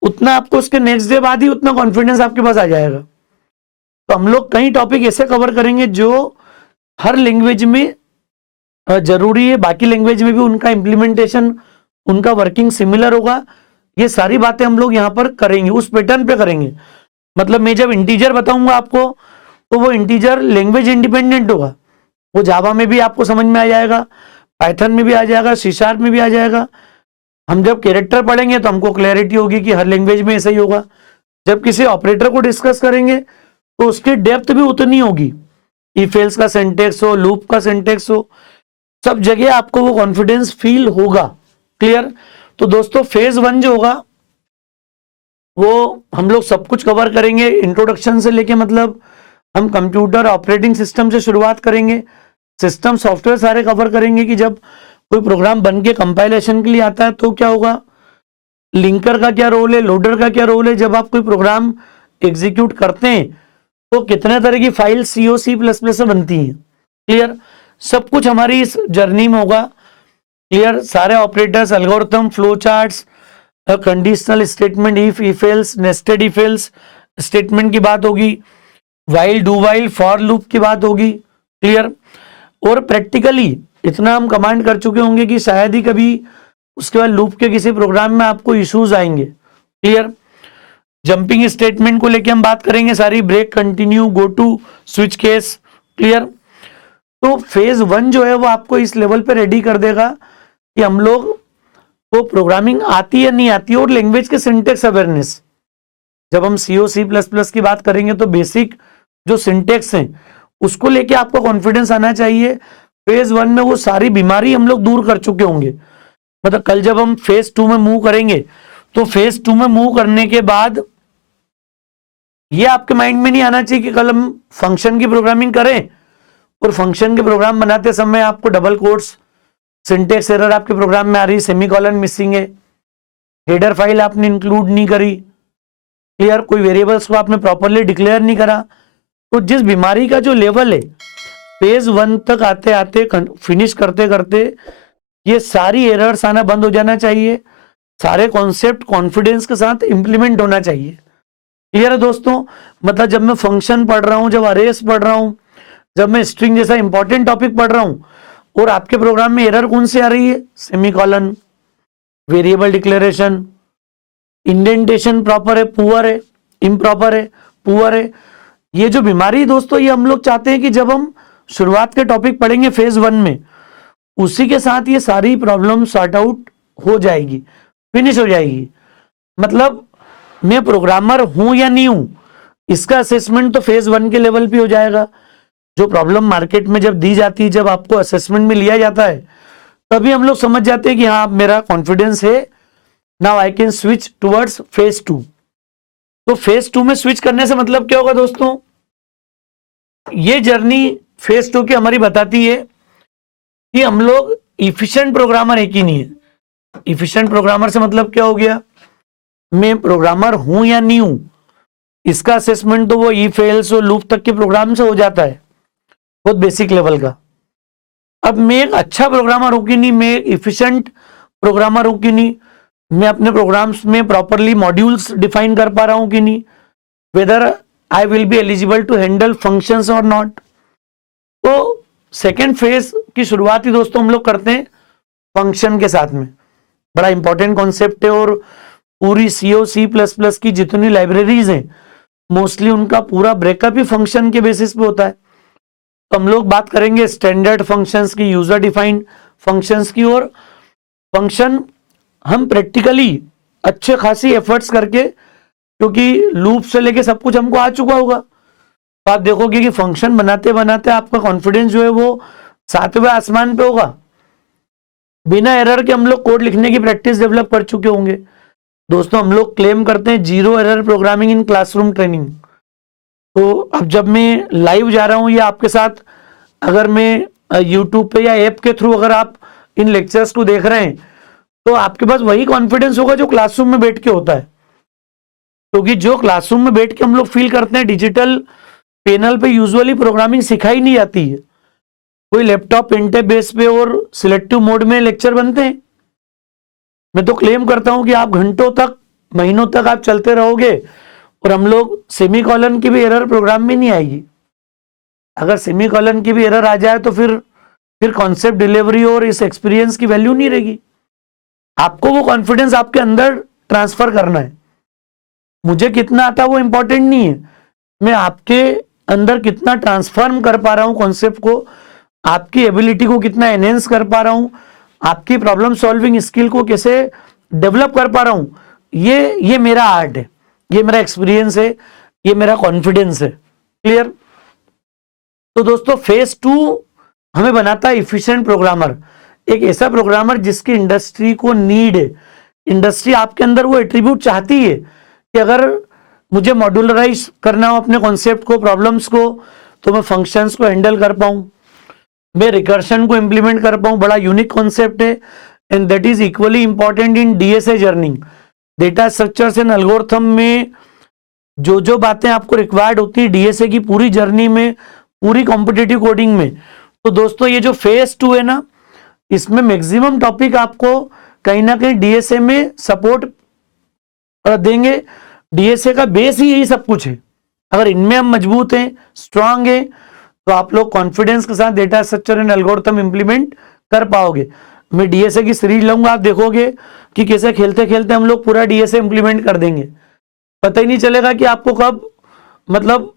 उतना आपको उसके नेक्स्ट डे बाद ही उतना कॉन्फिडेंस आपके पास आ जाएगा। तो हम लोग कई टॉपिक ऐसे कवर करेंगे जो हर लैंग्वेज में जरूरी है, बाकी लैंग्वेज में भी उनका इंप्लीमेंटेशन, उनका वर्किंग सिमिलर होगा। ये सारी बातें हम लोग यहाँ पर करेंगे, उस पैटर्न पे करेंगे। मतलब मैं जब इंटीजर बताऊंगा आपको, तो वो इंटीजर लैंग्वेज इंडिपेंडेंट होगा, वो जावा में भी आपको समझ में आ जाएगा, पाइथन में भी आ जाएगा, C# में भी आ जाएगा। हम जब कैरेक्टर पढ़ेंगे तो हमको क्लैरिटी होगी कि हर लैंग्वेज में ऐसा ही होगा। जब किसी ऑपरेटर को डिस्कस करेंगे तो उसकी डेप्थ भी उतनी होगी, इफ एल्स का सिंटेक्स हो, लूप का सिंटेक्स हो, सब जगह आपको वो कॉन्फिडेंस फील होगा। क्लियर? तो दोस्तों फेज 1 जो होगा वो हम लोग सब कुछ कवर करेंगे, इंट्रोडक्शन से लेके, मतलब हम कंप्यूटर ऑपरेटिंग सिस्टम से शुरुआत करेंगे, सिस्टम सॉफ्टवेयर सारे कवर करेंगे कि जब कोई प्रोग्राम बन के कंपाइलेशन के लिए आता है तो क्या होगा, लिंकर का क्या रोल है, लोडर का क्या रोल है, जब आप कोई प्रोग्राम एग्जीक्यूट करते हैं तो कितने तरह की फाइल C++ से बनती हैं। क्लियर? सब कुछ हमारी इस जर्नी में होगा। क्लियर? सारे operators, algorithm, flow charts, conditional statement, if else, nested if else statement की बात होगी, while, do while, for loop की बात होगी। क्लियर? और प्रैक्टिकली इतना हम कमांड कर चुके होंगे कि शायद ही कभी उसके बाद लूप के किसी प्रोग्राम में आपको इश्यूज आएंगे। क्लियर? जंपिंग स्टेटमेंट को लेके हम बात करेंगे सारी, break, continue, go to, switch case. Clear? तो फेज 1 जो है वो आपको इस लेवल पे रेडी कर देगा कि हम लोग को प्रोग्रामिंग आती है नहीं आती है, और लैंग्वेज के सिंटेक्स अवेयरनेस। जब हम C++ की बात करेंगे तो बेसिक जो सिंटेक्स हैं उसको लेके आपको कॉन्फिडेंस आना चाहिए। फेज 1 में वो सारी बीमारी हम लोग दूर कर चुके होंगे। मतलब कल जब हम फेज 2 में मूव करेंगे तो फेज 2 में मूव करने के बाद ये आपके माइंड में नहीं आना चाहिए कि कल हम फंक्शन की प्रोग्रामिंग करें और फंक्शन के प्रोग्राम बनाते समय आपको डबल कोट्स, सिंटेक्स एरर आपके प्रोग्राम में आ रही, सेमीकोलन मिसिंग है, हेडर फाइल आपने इंक्लूड नहीं करी। क्लियर? कोई वेरिएबल्स को आपने प्रॉपरली डिक्लेयर नहीं करा। तो जिस बीमारी का जो लेवल है, फेज 1 तक आते आते, फिनिश करते करते ये सारी एरर्स आना बंद हो जाना चाहिए। सारे कॉन्सेप्ट कॉन्फिडेंस के साथ इंप्लीमेंट होना चाहिए। क्लियर है दोस्तों? मतलब जब मैं फंक्शन पढ़ रहा हूं, जब अरेस पढ़ रहा हूं, जब मैं स्ट्रिंग जैसा इंपॉर्टेंट टॉपिक पढ़ रहा हूं और आपके प्रोग्राम में एरर कौन सी आ रही है? Semicolon, variable declaration, indentation proper है, पुअर है, इम्प्रॉपर है, पुअर है। ये जो बीमारी दोस्तों, ये हम लोग चाहते हैं कि जब हम शुरुआत के टॉपिक पढ़ेंगे फेज 1 में, उसी के साथ ये सारी प्रॉब्लम सॉर्ट आउट हो जाएगी, फिनिश हो जाएगी। मतलब मैं प्रोग्रामर हूं या नहीं हूं, इसका असेसमेंट तो फेज 1 के लेवल पे हो जाएगा। जो प्रॉब्लम मार्केट में जब दी जाती है, जब आपको असेसमेंट में लिया जाता है, तभी हम लोग समझ जाते हैं कि हाँ मेरा कॉन्फिडेंस है, now I can switch towards phase 2। तो फेज 2 में स्विच करने से मतलब क्या होगा दोस्तों? ये जर्नी फेज 2 की हमारी बताती है कि हम लोग इफिशिएंट प्रोग्रामर है कि नहीं है। इफिशिएंट प्रोग्रामर से मतलब क्या हो गया? मैं प्रोग्रामर हूं या नहीं हूं, इसका असेसमेंट तो वो इफ एल्स और लूप तक के प्रोग्राम से हो जाता है, बहुत बेसिक लेवल का। अब मैं एक अच्छा प्रोग्रामर हूं कि नहीं, मैं एक इफिशिएंट प्रोग्रामर हूं कि नहीं, मैं अपने प्रोग्राम्स में प्रॉपरली मॉड्यूल्स डिफाइन कर पा रहा हूं कि नहीं, whether I will be eligible to handle functions और नॉट। तो सेकेंड फेज की शुरुआत ही दोस्तों हम लोग करते हैं फंक्शन के साथ में। बड़ा इंपॉर्टेंट कॉन्सेप्ट है और पूरी C++ की जितनी लाइब्रेरीज हैं, मोस्टली उनका पूरा ब्रेकअप ही फंक्शन के बेसिस पे होता है। तो हम लोग बात करेंगे स्टैंडर्ड फंक्शंस की, यूजर डिफाइंड फंक्शंस की। और फंक्शन हम प्रैक्टिकली अच्छे खासी एफर्ट्स करके, क्योंकि लूप से लेके सब कुछ हमको आ चुका होगा, तो आप देखोगे कि फंक्शन बनाते बनाते आपका कॉन्फिडेंस जो है वो 7वें आसमान पे होगा। बिना एरर के हम लोग कोड लिखने की प्रैक्टिस डेवलप कर चुके होंगे। दोस्तों हम लोग क्लेम करते हैं 0 error programming in classroom training. तो अब जब मैं लाइव जा रहा हूं या आपके साथ, अगर मैं यूट्यूब पे या ऐप के थ्रू अगर आप इन लेक्चर्स को देख रहे हैं, तो आपके पास वही कॉन्फिडेंस होगा जो क्लासरूम में बैठ के होता है। क्योंकि जो क्लासरूम में बैठ के हम लोग फील करते हैं, डिजिटल पैनल पे यूजुअली प्रोग्रामिंग सिखाई नहीं जाती है। कोई लैपटॉप पेंटे बेस पे और सिलेक्टिव मोड में लेक्चर बनते हैं। मैं तो क्लेम करता हूं कि आप घंटों तक, महीनों तक आप चलते रहोगे और हम लोग सेमीकॉलन की भी एरर प्रोग्राम में नहीं आएगी। अगर सेमीकॉलन की भी एरर आ जाए तो फिर कॉन्सेप्ट डिलीवरी और इस एक्सपीरियंस की वैल्यू नहीं रहेगी। आपको वो कॉन्फिडेंस आपके अंदर ट्रांसफर करना है। मुझे कितना आता वो इंपॉर्टेंट नहीं है, मैं आपके अंदर कितना ट्रांसफॉर्म कर पा रहा हूं कॉन्सेप्ट को, आपकी एबिलिटी को कितना एनहेंस कर पा रहा हूं, आपकी प्रॉब्लम सॉल्विंग स्किल को कैसे डेवलप कर पा रहा हूं। ये मेरा आर्ट है, ये मेरा एक्सपीरियंस है, ये मेरा कॉन्फिडेंस है। क्लियर? तो दोस्तों फेज 2 हमें बनाता है इफिशिएंट प्रोग्रामर, एक ऐसा प्रोग्रामर जिसकी इंडस्ट्री को नीड है। इंडस्ट्री आपके अंदर वो एट्रीब्यूट चाहती है कि अगर मुझे मॉड्यूलराइज करना हो अपने कॉन्सेप्ट को, प्रॉब्लम्स को, तो मैं फंक्शंस को हैंडल कर पाऊं, मैं रिकर्शन को इंप्लीमेंट कर पाऊं। बड़ा यूनिक कॉन्सेप्ट है and that is equally important in DSA journey. Data structures and algorithm में जो बातें आपको रिक्वायर्ड होती है डीएसए की पूरी जर्नी में, पूरी कॉम्पिटिटिव कोडिंग में, तो दोस्तों ये जो फेज 2 है ना, इसमें मैक्सिमम टॉपिक आपको कहीं ना कहीं डीएसए में सपोर्ट देंगे। डीएसए का बेस ही यही सब कुछ है। अगर इनमें हम मजबूत हैं, स्ट्रांग हैं, तो आप लोग कॉन्फिडेंस के साथ data structure and algorithm implement कर पाओगे। मैं डीएसए की सीरीज लूंगा, आप देखोगे कि कैसे खेलते खेलते हम लोग पूरा डीएसए इंप्लीमेंट कर देंगे। पता ही नहीं चलेगा कि आपको कब, मतलब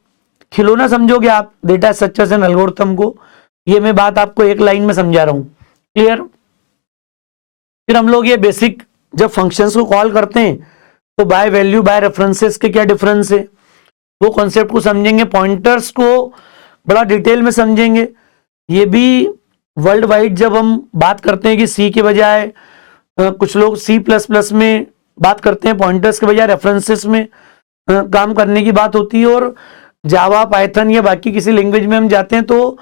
खिलौना समझोगे आप डेटा स्ट्रक्चर एंड एल्गोरिथम को। ये मैं बात आपको एक लाइन में समझा रहा हूं। क्लियर? फिर हम लोग ये बेसिक जब फंक्शंस को कॉल करते हैं तो बाय वैल्यू बाय रेफरेंसेस के क्या डिफरेंस है वो कॉन्सेप्ट को समझेंगे। पॉइंटर्स को बड़ा डिटेल में समझेंगे। ये भी वर्ल्ड वाइड जब हम बात करते हैं कि सी के बजाय कुछ लोग C++ में बात करते हैं, पॉइंटर्स के बजाय रेफरेंसेस में काम करने की बात होती है। और जावा, पाइथन या बाकी किसी लैंग्वेज में हम जाते हैं तो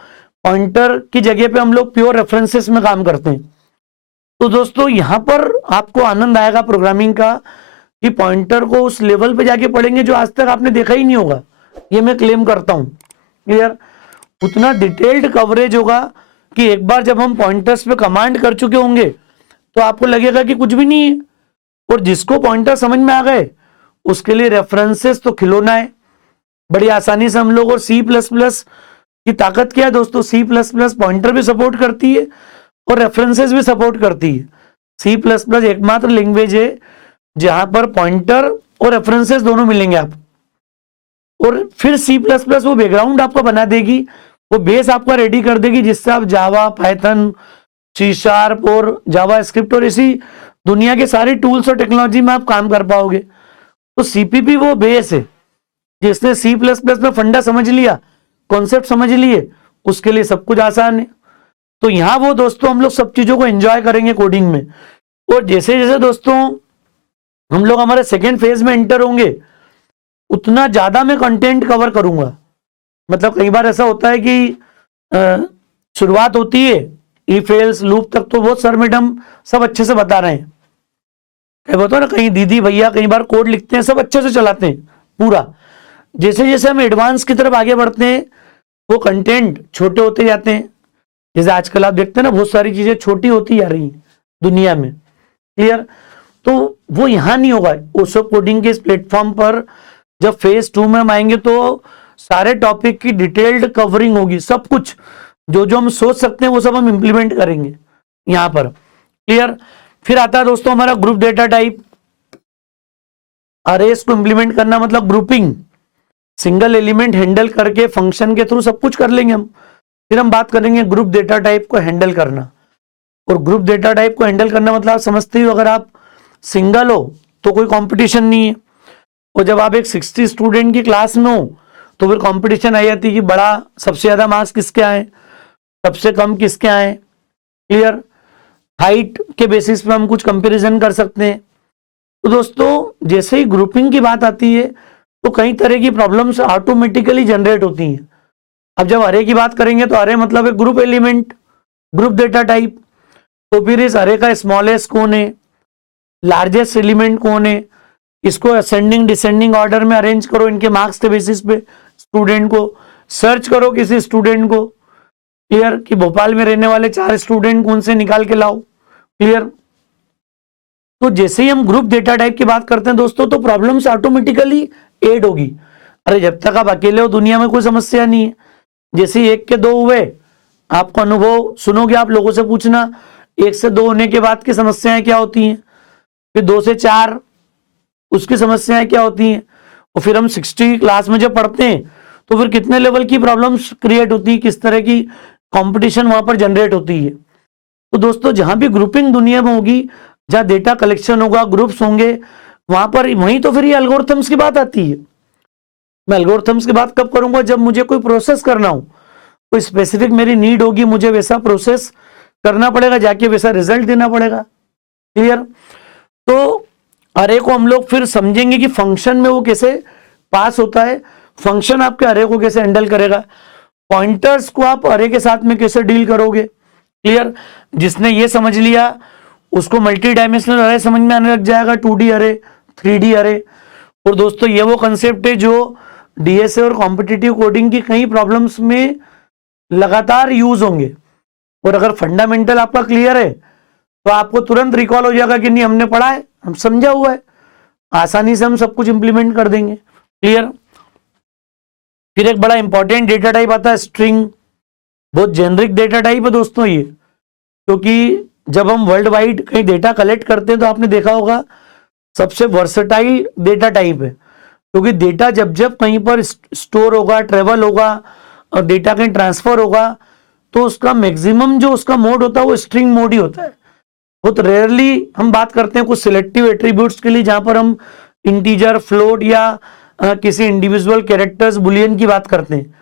पॉइंटर की जगह पे हम लोग प्योर रेफरेंसेस में काम करते हैं। तो दोस्तों यहां पर आपको आनंद आएगा प्रोग्रामिंग का कि पॉइंटर को उस लेवल पे जाके पढ़ेंगे जो आज तक आपने देखा ही नहीं होगा। ये मैं क्लेम करता हूं। क्लियर? उतना डिटेल्ड कवरेज होगा कि एक बार जब हम पॉइंटर्स पे कमांड कर चुके होंगे तो आपको लगेगा कि कुछ भी नहीं है। और जिसको पॉइंटर समझ में आ गए उसके लिए रेफरेंसेस तो खिलौना है, बड़ी आसानी से हम लोग। और सी प्लस प्लस की ताकत क्या है दोस्तों, सी प्लस प्लस पॉइंटर भी सपोर्ट करती है और रेफरेंसेस भी सपोर्ट करती है। सी प्लस प्लस एकमात्र लैंग्वेज है जहां पर पॉइंटर और रेफरेंसेस दोनों मिलेंगे आप। और फिर सी प्लस प्लस वो बैकग्राउंड आपका बना देगी, वो बेस आपका रेडी कर देगी, जिससे आप जावा, पाइथन, सी शार्प और जावा स्क्रिप्ट और इसी दुनिया के सारे टूल्स और टेक्नोलॉजी में आप काम कर पाओगे। तो सीपीपी वो बेस है, जिसने सी प्लस प्लस में फंडा समझ लिया, कॉन्सेप्ट समझ लिए, उसके लिए सब कुछ आसान है। तो यहां वो दोस्तों हम लोग सब चीजों को एंजॉय करेंगे कोडिंग में। और जैसे जैसे दोस्तों हम लोग हमारे सेकेंड फेज में एंटर होंगे, उतना ज्यादा मैं कंटेंट कवर करूंगा। मतलब कई बार ऐसा होता है कि शुरुआत होती है इफ एल्स लूप तक तो वो सर मैडम सब अच्छे से बता रहे हैं, कई बताओ ना, कहीं दीदी भैया कई बार कोड लिखते हैं, सब अच्छे से चलाते हैं पूरा। जैसे जैसे हम एडवांस की तरफ आगे बढ़ते हैं वो कंटेंट छोटे होते जाते हैं। जैसे आजकल आप देखते हैं ना, बहुत सारी चीजें छोटी होती जा रही हैं दुनिया में, क्लियर। तो वो यहां नहीं होगा। ओशो कोडिंग के इस प्लेटफॉर्म पर जब फेज 2 में हम आएंगे तो सारे टॉपिक की डिटेल्ड कवरिंग होगी, सब कुछ जो जो हम सोच सकते हैं वो सब हम इंप्लीमेंट करेंगे यहां पर, क्लियर। फिर आता है दोस्तों हमारा ग्रुप डेटा टाइप। अरेज को इंप्लीमेंट करना मतलब ग्रुपिंग, सिंगल एलिमेंट हैंडल करके फंक्शन के थ्रू सब कुछ कर लेंगे हम। फिर हम बात करेंगे ग्रुप डेटा टाइप को हैंडल करना। और ग्रुप डेटा टाइप को हैंडल करना मतलब आप समझते हो, अगर आप सिंगल हो तो कोई कंपटीशन नहीं है, और जब आप एक 60 स्टूडेंट की क्लास में हो तो फिर कंपटीशन आ जाती है कि बड़ा सबसे ज्यादा मार्क्स किसके आए, सबसे कम किसके आए, क्लियर। हाइट के बेसिस पे हम कुछ कंपैरिजन कर सकते हैं। तो दोस्तों जैसे ही ग्रुपिंग की बात आती है तो कई तरह की प्रॉब्लम्स ऑटोमेटिकली जनरेट होती हैं। अब जब अरे की बात करेंगे तो अरे मतलब एक group element, group data type. तो फिर इस अरे का स्मॉलेस्ट कौन है, लार्जेस्ट एलिमेंट कौन है, इसको असेंडिंग डिसेंडिंग ऑर्डर में अरेंज करो इनके मार्क्स के बेसिस पे, स्टूडेंट को सर्च करो किसी स्टूडेंट को, क्लियर, कि भोपाल में रहने वाले 4 स्टूडेंट कौन से निकाल के लाओ, क्लियर। तो जैसे ही हम ग्रुप डेटा टाइप की बात करते हैं दोस्तों तो प्रॉब्लम्स ऑटोमेटिकली ऐड होगी। अरे जब तक आप अकेले हो दुनिया में कोई समस्या नहीं है, जैसे 1 के 2 हुए, आपको अनुभव सुनोगे, आप लोगों से पूछना 1 से 2 होने के बाद की समस्याएं क्या होती हैं, फिर 2 से 4 उसकी समस्याएं क्या होती हैं, और फिर हम 60 क्लास में जब पढ़ते हैं तो फिर कितने लेवल की प्रॉब्लम्स क्रिएट होती है, किस तरह की कंपटीशन वहां पर जनरेट होती है। तो दोस्तों जहां भी ग्रुपिंग दुनिया में होगी, जहां डेटा कलेक्शन होगा, ग्रुप्स होंगे, वहां पर वहीं तो फिर ये एल्गोरिथम्स की बात आती है। मैं एल्गोरिथम्स की बात कब करूंगा, जब मुझे कोई प्रोसेस करना हो, कोई स्पेसिफिक मेरी नीड होगी, मुझे वैसा प्रोसेस करना पड़ेगा, जाके वैसा रिजल्ट देना पड़ेगा, क्लियर। तो अरे को हम लोग फिर समझेंगे कि फंक्शन में वो कैसे पास होता है, फंक्शन आपके अरे को कैसे हैंडल करेगा, पॉइंटर्स को आप अरे के साथ में कैसे डील करोगे, क्लियर। जिसने ये समझ लिया उसको मल्टी डायमेंशनल अरे समझ में आने लग जाएगा, 2D अरे, 3D अरे। और दोस्तों ये वो कंसेप्ट है जो डीएसए और कॉम्पिटिटिव कोडिंग की कई प्रॉब्लम्स में लगातार यूज होंगे। और अगर फंडामेंटल आपका क्लियर है तो आपको तुरंत रिकॉल हो जाएगा कि नहीं हमने पढ़ा है, हम समझा हुआ है, आसानी से हम सब कुछ इंप्लीमेंट कर देंगे, क्लियर। फिर एक बड़ा इंपॉर्टेंट डेटा टाइप आता है स्ट्रिंग। बहुत जेनरिक डेटा टाइप है दोस्तों ये, क्योंकि जब हम वर्ल्ड वाइड कहीं डेटा कलेक्ट करते हैं तो आपने देखा होगा सबसे वर्सेटाइल डेटा टाइप है, क्योंकि डेटा जब जब कहीं पर स्टोर होगा, ट्रेवल होगा और डेटा कहीं ट्रांसफर होगा तो उसका मैक्सिमम जो उसका मोड होता है वो स्ट्रिंग मोड ही होता है। बहुत रेयरली हम बात करते हैं कुछ सिलेक्टिव एट्रीब्यूट्स के लिए जहां पर हम इंटीजर, फ्लोट या किसी इंडिविजुअल कैरेक्टर्स, बुलियन की बात करते हैं।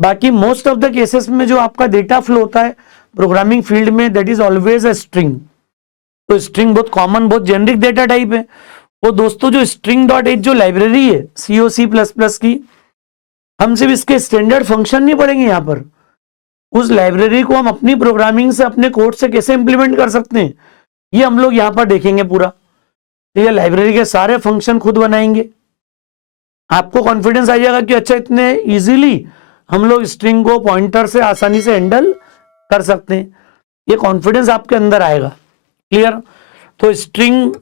बाकी मोस्ट ऑफ द केसेस में जो आपका डेटा फ्लो होता है प्रोग्रामिंग फील्ड में, that is always a string. तो स्ट्रिंग बहुत कॉमन, बहुत जेनरिक डेटा टाइप है। वो दोस्तों जो string.h जो लाइब्रेरी है C++ की, हम सिर्फ इसके स्टैंडर्ड फंक्शन नहीं पढ़ेंगे यहाँ पर, उस लाइब्रेरी को हम अपनी प्रोग्रामिंग से, अपने कोड से कैसे इंप्लीमेंट कर सकते हैं ये हम लोग यहाँ पर देखेंगे पूरा। ये लाइब्रेरी के सारे फंक्शन खुद बनाएंगे, आपको कॉन्फिडेंस आ जाएगा कि अच्छा इतने इजीली हम लोग स्ट्रिंग को पॉइंटर से आसानी से हैंडल कर सकते हैं, ये कॉन्फिडेंस आपके अंदर आएगा, क्लियर। तो स्ट्रिंग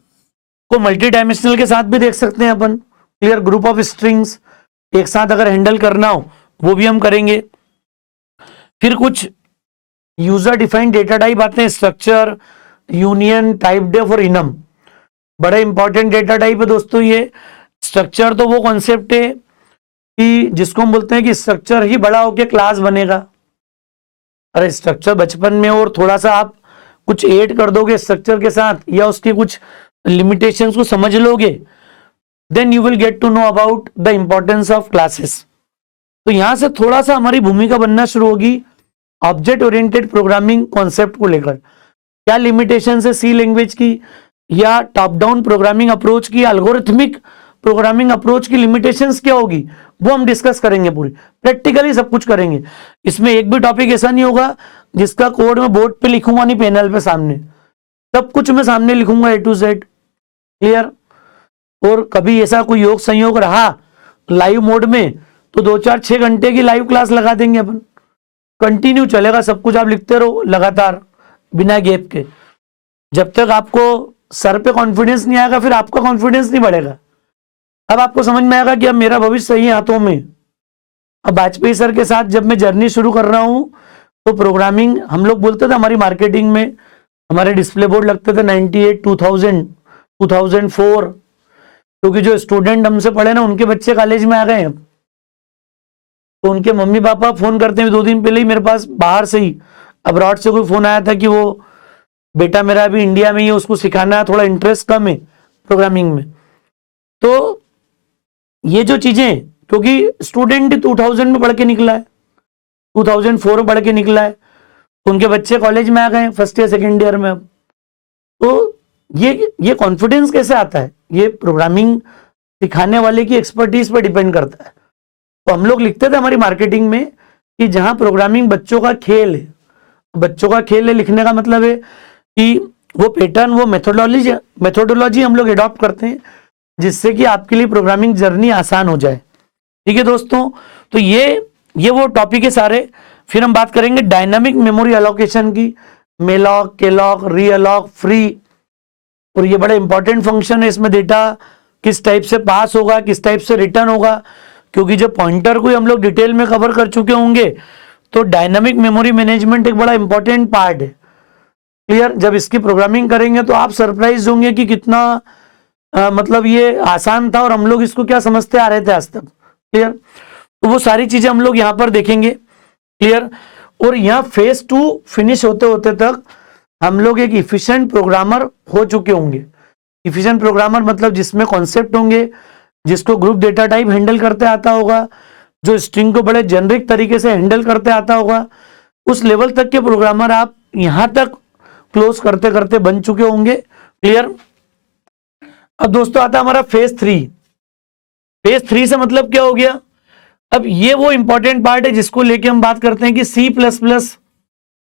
इसको मल्टी डायमेंशनल के साथ भी देख सकते हैं अपन। क्लियर, ग्रुप ऑफ स्ट्रिंग्स एक साथ अगर हैंडल करना हो वो भी हम करेंगे। फिर कुछ यूजर डिफाइंड डेटा टाइप आते हैं, स्ट्रक्चर, यूनियन, टाइप डेफ और इनम। बड़ा इंपॉर्टेंट डेटा टाइप है दोस्तों ये। स्ट्रक्चर तो वो कॉन्सेप्ट है कि जिसको हम बोलते हैं कि स्ट्रक्चर ही बड़ा होके क्लास बनेगा। अरे स्ट्रक्चर बचपन में और थोड़ा सा आप कुछ ऐड कर दोगे स्ट्रक्चर के साथ या उसके कुछ लिमिटेशंस को समझ लोगे, then you will get to know about the importance of classes. तो यहां से थोड़ा सा हमारी भूमिका बनना शुरू होगी ऑब्जेक्ट ओरिएंटेड प्रोग्रामिंग कॉन्सेप्ट को लेकर। क्या लिमिटेशन है सी लैंग्वेज की या टॉप डाउन प्रोग्रामिंग अप्रोच की, एल्गोरिथमिक प्रोग्रामिंग अप्रोच की लिमिटेशंस क्या होगी वो हम डिस्कस करेंगे, पूरी प्रैक्टिकली सब कुछ करेंगे। इसमें एक भी टॉपिक ऐसा नहीं होगा जिसका कोड मैं बोर्ड पे लिखूंगा नहीं, पैनल पे सामने, सब कुछ मैं सामने लिखूंगा A to Z। क्लियर। और कभी ऐसा कोई योग संयोग रहा लाइव मोड में तो 2-4-6 घंटे की लाइव क्लास लगा देंगे अपन, कंटिन्यू चलेगा सब कुछ, आप लिखते रहो लगातार बिना गैप के। जब तक आपको सर पे कॉन्फिडेंस नहीं आएगा फिर आपका कॉन्फिडेंस नहीं बढ़ेगा। अब आपको समझ में आएगा कि अब मेरा भविष्य सही हाथों में। अब वाजपेयी सर के साथ जब मैं जर्नी शुरू कर रहा हूं तो प्रोग्रामिंग हम लोग बोलते थे, हमारी मार्केटिंग में हमारे डिस्प्ले बोर्ड लगते थे 98, 2000, 2004, क्योंकि जो स्टूडेंट हमसे पढ़े ना उनके बच्चे कॉलेज में आ गए हैं। तो उनके मम्मी पापा फोन करते हैं, 2 दिन पहले ही मेरे पास बाहर से ही अब्रॉड से कोई फोन आया था कि वो बेटा मेरा अभी इंडिया में ही है, उसको सिखाना है, थोड़ा इंटरेस्ट कम है प्रोग्रामिंग में। तो ये जो चीजें, क्योंकि स्टूडेंट 2000 में पढ़ के निकला है, 2004 में पढ़ के निकला है, उनके बच्चे कॉलेज में आ गए फर्स्ट ईयर सेकेंड ईयर में। अब तो ये कॉन्फिडेंस कैसे आता है, ये प्रोग्रामिंग सिखाने वाले की एक्सपर्टीज पर डिपेंड करता है। तो हम लोग लिखते थे हमारी मार्केटिंग में कि जहां प्रोग्रामिंग बच्चों का खेल है, बच्चों का खेल है, लिखने का मतलब है कि वो पैटर्न, वो मेथोडोलॉजी हम लोग एडॉप्ट करते हैं जिससे कि आपके लिए प्रोग्रामिंग जर्नी आसान हो जाए। ठीक है दोस्तों, तो ये वो टॉपिक है सारे। फिर हम बात करेंगे डायनामिक मेमोरी एलोकेशन की, मेलॉक, केलॉक, रीअलॉक, फ्री। और ये बड़ा इंपॉर्टेंट फंक्शन है, इसमें डेटा किस टाइप से पास होगा, किस टाइप से रिटर्न होगा, क्योंकि जब पॉइंटर को हम लोग डिटेल में कवर कर चुके होंगे तो डायनामिक मेमोरी मैनेजमेंट एक बड़ा इंपॉर्टेंट पार्ट है। क्लियर। जब इसकी प्रोग्रामिंग करेंगे तो आप सरप्राइज होंगे कि कितना मतलब ये आसान था और हम लोग इसको क्या समझते आ रहे थे आज तक। क्लियर। तो वो सारी चीजें हम लोग यहाँ पर देखेंगे। क्लियर। और यहाँ फेज 2 फिनिश होते होते तक हम लोग एक इफिशिएंट प्रोग्रामर हो चुके होंगे। इफिशिएंट प्रोग्रामर मतलब जिसमें कॉन्सेप्ट होंगे, जिसको ग्रुप डेटा टाइप हैंडल करते आता होगा, जो स्ट्रिंग को बड़े जेनरिक तरीके से हैंडल करते आता होगा, उस लेवल तक के प्रोग्रामर आप यहां तक क्लोज करते करते बन चुके होंगे। क्लियर। अब दोस्तों आता है हमारा फेज 3। फेज 3 से मतलब क्या हो गया, अब ये वो इंपॉर्टेंट पार्ट है जिसको लेके हम बात करते हैं कि C++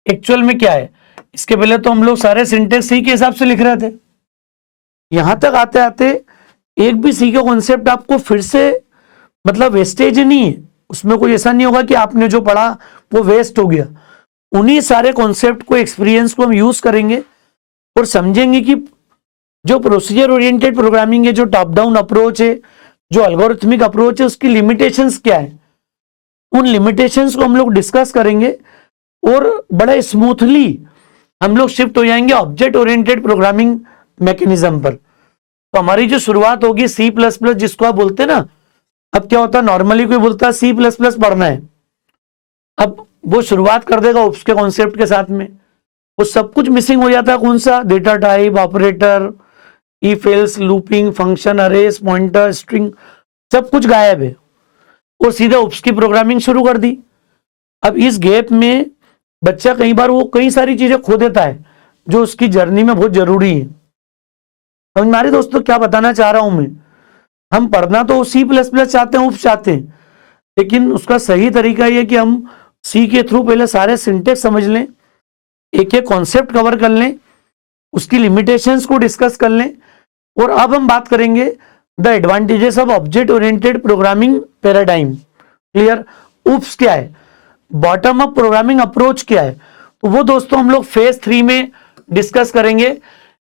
एक्चुअल में क्या है। इसके पहले तो हम लोग सारे सिंटेक्स सी के हिसाब से लिख रहे थे, यहां तक आते आते एक भी सी का कॉन्सेप्ट आपको फिर से मतलब वेस्टेज नहीं है, उसमें कोई ऐसा नहीं होगा कि आपने जो पढ़ा वो वेस्ट हो गया। उन्हीं सारे कॉन्सेप्ट को, एक्सपीरियंस को हम यूज करेंगे और समझेंगे कि जो प्रोसीजर ओरिएंटेड प्रोग्रामिंग है, जो टॉप डाउन अप्रोच है, जो एल्गोरिथमिक अप्रोच है, उसकी लिमिटेशंस क्या है। उन लिमिटेशंस को हम लोग डिस्कस करेंगे और बड़ा स्मूथली हम लोग शिफ्ट हो जाएंगे ऑब्जेक्ट ओरिएंटेड प्रोग्रामिंग मैकेनिज्म पर। तो हमारी जो शुरुआत होगी C++ जिसको आप बोलते हैं ना, अब क्या होता है नॉर्मली कोई बोलता है C++ पढ़ना है, अब वो शुरुआत कर देगा उसके कॉन्सेप्ट के साथ में, वो सब कुछ मिसिंग हो जाता है। कौन सा, data type, operator, if else, looping, function, arrays, pointer, string, सब कुछ गायब है और सीधा उप्स की प्रोग्रामिंग शुरू कर दी। अब इस गैप में बच्चा कई बार वो कई सारी चीजें खो देता है जो उसकी जर्नी में बहुत जरूरी है। समझ में आ रही दोस्तों क्या बताना चाह रहा हूं मैं। हम पढ़ना तो C++ चाहते हैं, उप्स चाहते हैं, लेकिन उसका सही तरीका यह कि हम सी के थ्रू पहले सारे सिंटेक्स समझ लें, एक एक कॉन्सेप्ट कवर कर लें, उसकी लिमिटेशंस को डिस्कस कर लें। और अब हम बात करेंगे the advantages of object oriented programming paradigm. Clear. OOPs क्या है, बॉटम अप प्रोग्रामिंग अप्रोच क्या है, तो वो दोस्तों हम लोग फेज 3 में डिस्कस करेंगे।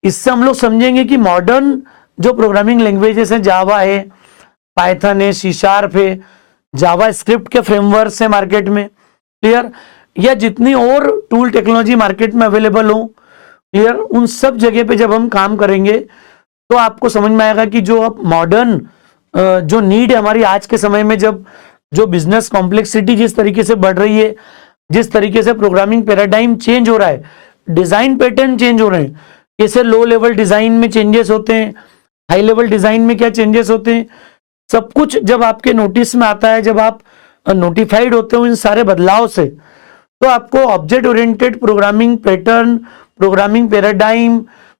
इससे हम लोग समझेंगे कि मॉडर्न जो प्रोग्रामिंग लैंग्वेजेस हैं, जावा है, पाइथन है, सी शार्प है, जावा स्क्रिप्ट के फ्रेमवर्क्स है मार्केट में, क्लियर, या जितनी और टूल टेक्नोलॉजी मार्केट में अवेलेबल हो, क्लियर, उन सब जगह पे जब हम काम करेंगे तो आपको समझ में आएगा कि जो अब मॉडर्न जो नीड है हमारी आज के समय में, जब जो बिजनेस कॉम्प्लेक्सिटी जिस तरीके से बढ़ रही है, जिस तरीके से प्रोग्रामिंग पैराडाइम चेंज हो रहा है, डिजाइन पैटर्न चेंज हो रहे हैं, कैसे लो लेवल डिजाइन में चेंजेस होते हैं, हाई लेवल डिजाइन में क्या चेंजेस होते हैं, सब कुछ जब आपके नोटिस में आता है, जब आप नोटिफाइड होते हो इन सारे बदलाव से, तो आपको object oriented programming pattern, programming paradigm,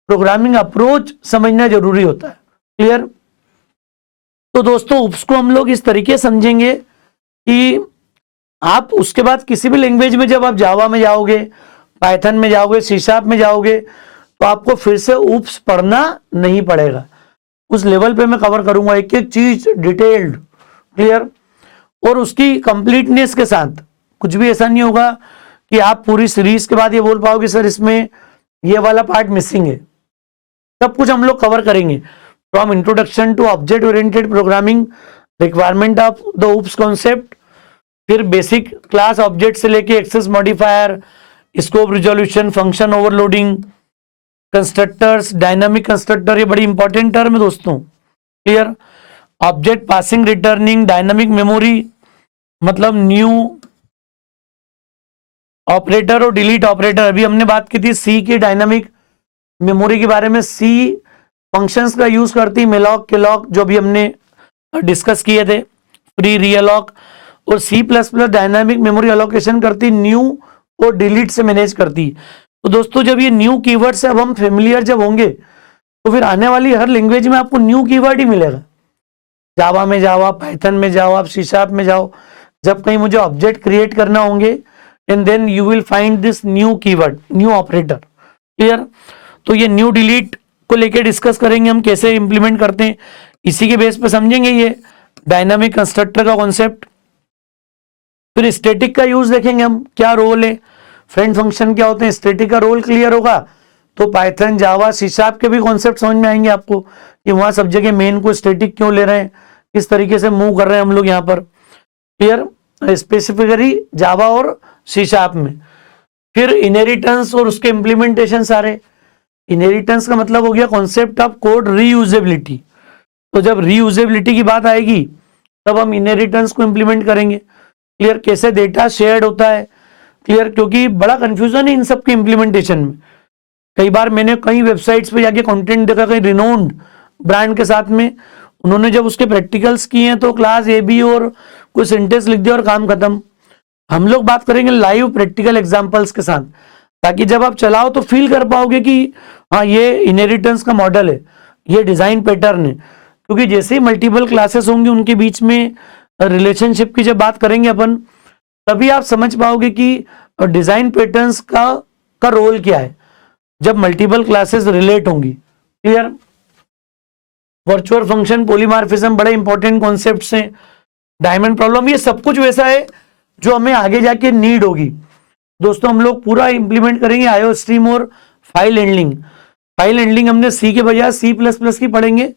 programming approach समझना जरूरी होता है, क्लियर। तो दोस्तों उसको हम लोग इस तरीके समझेंगे कि आप उसके बाद किसी भी लैंग्वेज में जब आप जावा में जाओगे, पाइथन में जाओगे, सी शार्प में जाओगे, तो आपको फिर से ऊप्स पढ़ना नहीं पड़ेगा। उस लेवल पे मैं कवर करूंगा एक एक चीज डिटेल्ड, क्लियर, और उसकी कंप्लीटनेस के साथ। कुछ भी ऐसा नहीं होगा कि आप पूरी सीरीज के बाद ये बोल पाओगे सर इसमें ये वाला पार्ट मिसिंग है। सब कुछ हम लोग कवर करेंगे, from introduction to object oriented programming, requirement of the oops concept, फिर बेसिक क्लास ऑब्जेक्ट से लेके access modifier, scope resolution, function overloading, constructors, dynamic constructor, ये बड़ी इंपॉर्टेंट टर्म है दोस्तों, clear, object passing returning, dynamic memory मतलब new operator और delete operator. अभी हमने बात की थी सी की डायनामिक मेमोरी के बारे में। सी फंक्शंस का यूज करती मेलॉक केलॉक, जो भी हमने डिस्कस किए थे, फ्री रियलॉक, और C plus plus dynamic memory allocation करती न्यू और डिलीट से मैनेज करती। तो दोस्तों जब ये न्यू कीवर्ड से अब हम फेमिलियर जब होंगे तो फिर आने वाली हर लैंग्वेज में आपको न्यू कीवर्ड ही मिलेगा। जावा में जावा, पाइथन में जाओ, आप सी शार्प में जाओ, जब कहीं मुझे ऑब्जेक्ट क्रिएट करना होंगे and then you will find this new keyword, new operator, clear. तो ये न्यू डिलीट को लेकर डिस्कस करेंगे हम कैसे इंप्लीमेंट करते हैं, इसी के बेस पे समझेंगे ये डायनामिक कंस्ट्रक्टर का कॉन्सेप्ट। फिर स्टैटिक का यूज देखेंगे हम, क्या रोल है, फ्रेंड फंक्शन क्या होते हैं, स्टैटिक का रोल क्लियर होगा तो पाइथन, जावा, सी शार्प के भी कॉन्सेप्ट समझ में आएंगे आपको कि वहां सब जगह मेन को स्टैटिक क्यों ले रहे हैं, किस तरीके से मूव कर रहे हैं हम लोग यहाँ पर, क्लियर, स्पेसिफिकली जावा और सी शार्प में। फिर इनहेरिटेंस और उसके इंप्लीमेंटेशन सारे। इनहेरिटेंस का मतलब हो गया कॉन्सेप्ट ऑफ कोड रीयूजेबिलिटी। तो जब रीयूजेबिलिटी की बात आएगी तब हम इनहेरिटेंस को इंप्लीमेंट करेंगे, क्लियर, कैसे डेटा शेयर्ड होता है, क्लियर, क्योंकि बड़ा कंफ्यूजन है इन सब के इंप्लीमेंटेशन में। कई बार मैंने कई वेबसाइट्स पे जाके कंटेंट देखा, कई रिनोन्ड ब्रांड के साथ में उन्होंने जब उसके प्रैक्टिकल्स किए हैं तो क्लास ए बी और कोई सेंटेंस लिख दिया और काम खत्म। हम लोग बात करेंगे लाइव प्रैक्टिकल एग्जांपल्स के साथ, ताकि जब आप चलाओ तो फील कर पाओगे कि हाँ ये इनहेरिटेंस का मॉडल है, ये डिजाइन पैटर्न है। क्योंकि जैसे ही मल्टीपल क्लासेस होंगी उनके बीच में रिलेशनशिप की जब बात करेंगे अपन, तभी आप समझ पाओगे कि डिजाइन पैटर्न्स का रोल क्या है जब मल्टीपल क्लासेस रिलेट होंगी, क्लियर। वर्चुअल फंक्शन, पॉलीमॉर्फिज्म बड़े इंपॉर्टेंट कॉन्सेप्ट्स हैं। डायमंड प्रॉब्लम, ये सब कुछ वैसा है जो हमें आगे जाके नीड होगी। दोस्तों हम लोग पूरा इंप्लीमेंट करेंगे आईओ स्ट्रीम और फाइल हैंडलिंग। फाइल हैंडलिंग हमने सी के बजाय सी प्लस प्लस की पढ़ेंगे,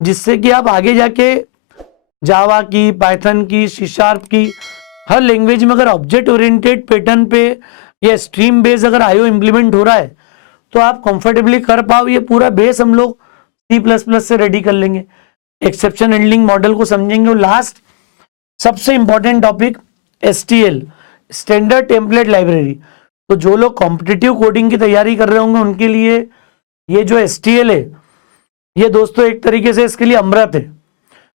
जिससे कि आप आगे जाके जावा की, पाइथन की, सी शार्प की हर लैंग्वेज में अगर ऑब्जेक्ट ओरिएंटेड पैटर्न पे या स्ट्रीम बेस अगर आईओ इंप्लीमेंट हो रहा है तो आप कंफर्टेबली कर पाओ। ये पूरा बेस हम लोग सी प्लस प्लस से रेडी कर लेंगे। एक्सेप्शन हैंडलिंग मॉडल को समझेंगे। और लास्ट सबसे important topic STL, standard template library. तो जो लोग कॉम्पिटिटिव कोडिंग की तैयारी कर रहे होंगे उनके लिए ये जो एसटीएल है, ये दोस्तों एक तरीके से इसके लिए अमृत है।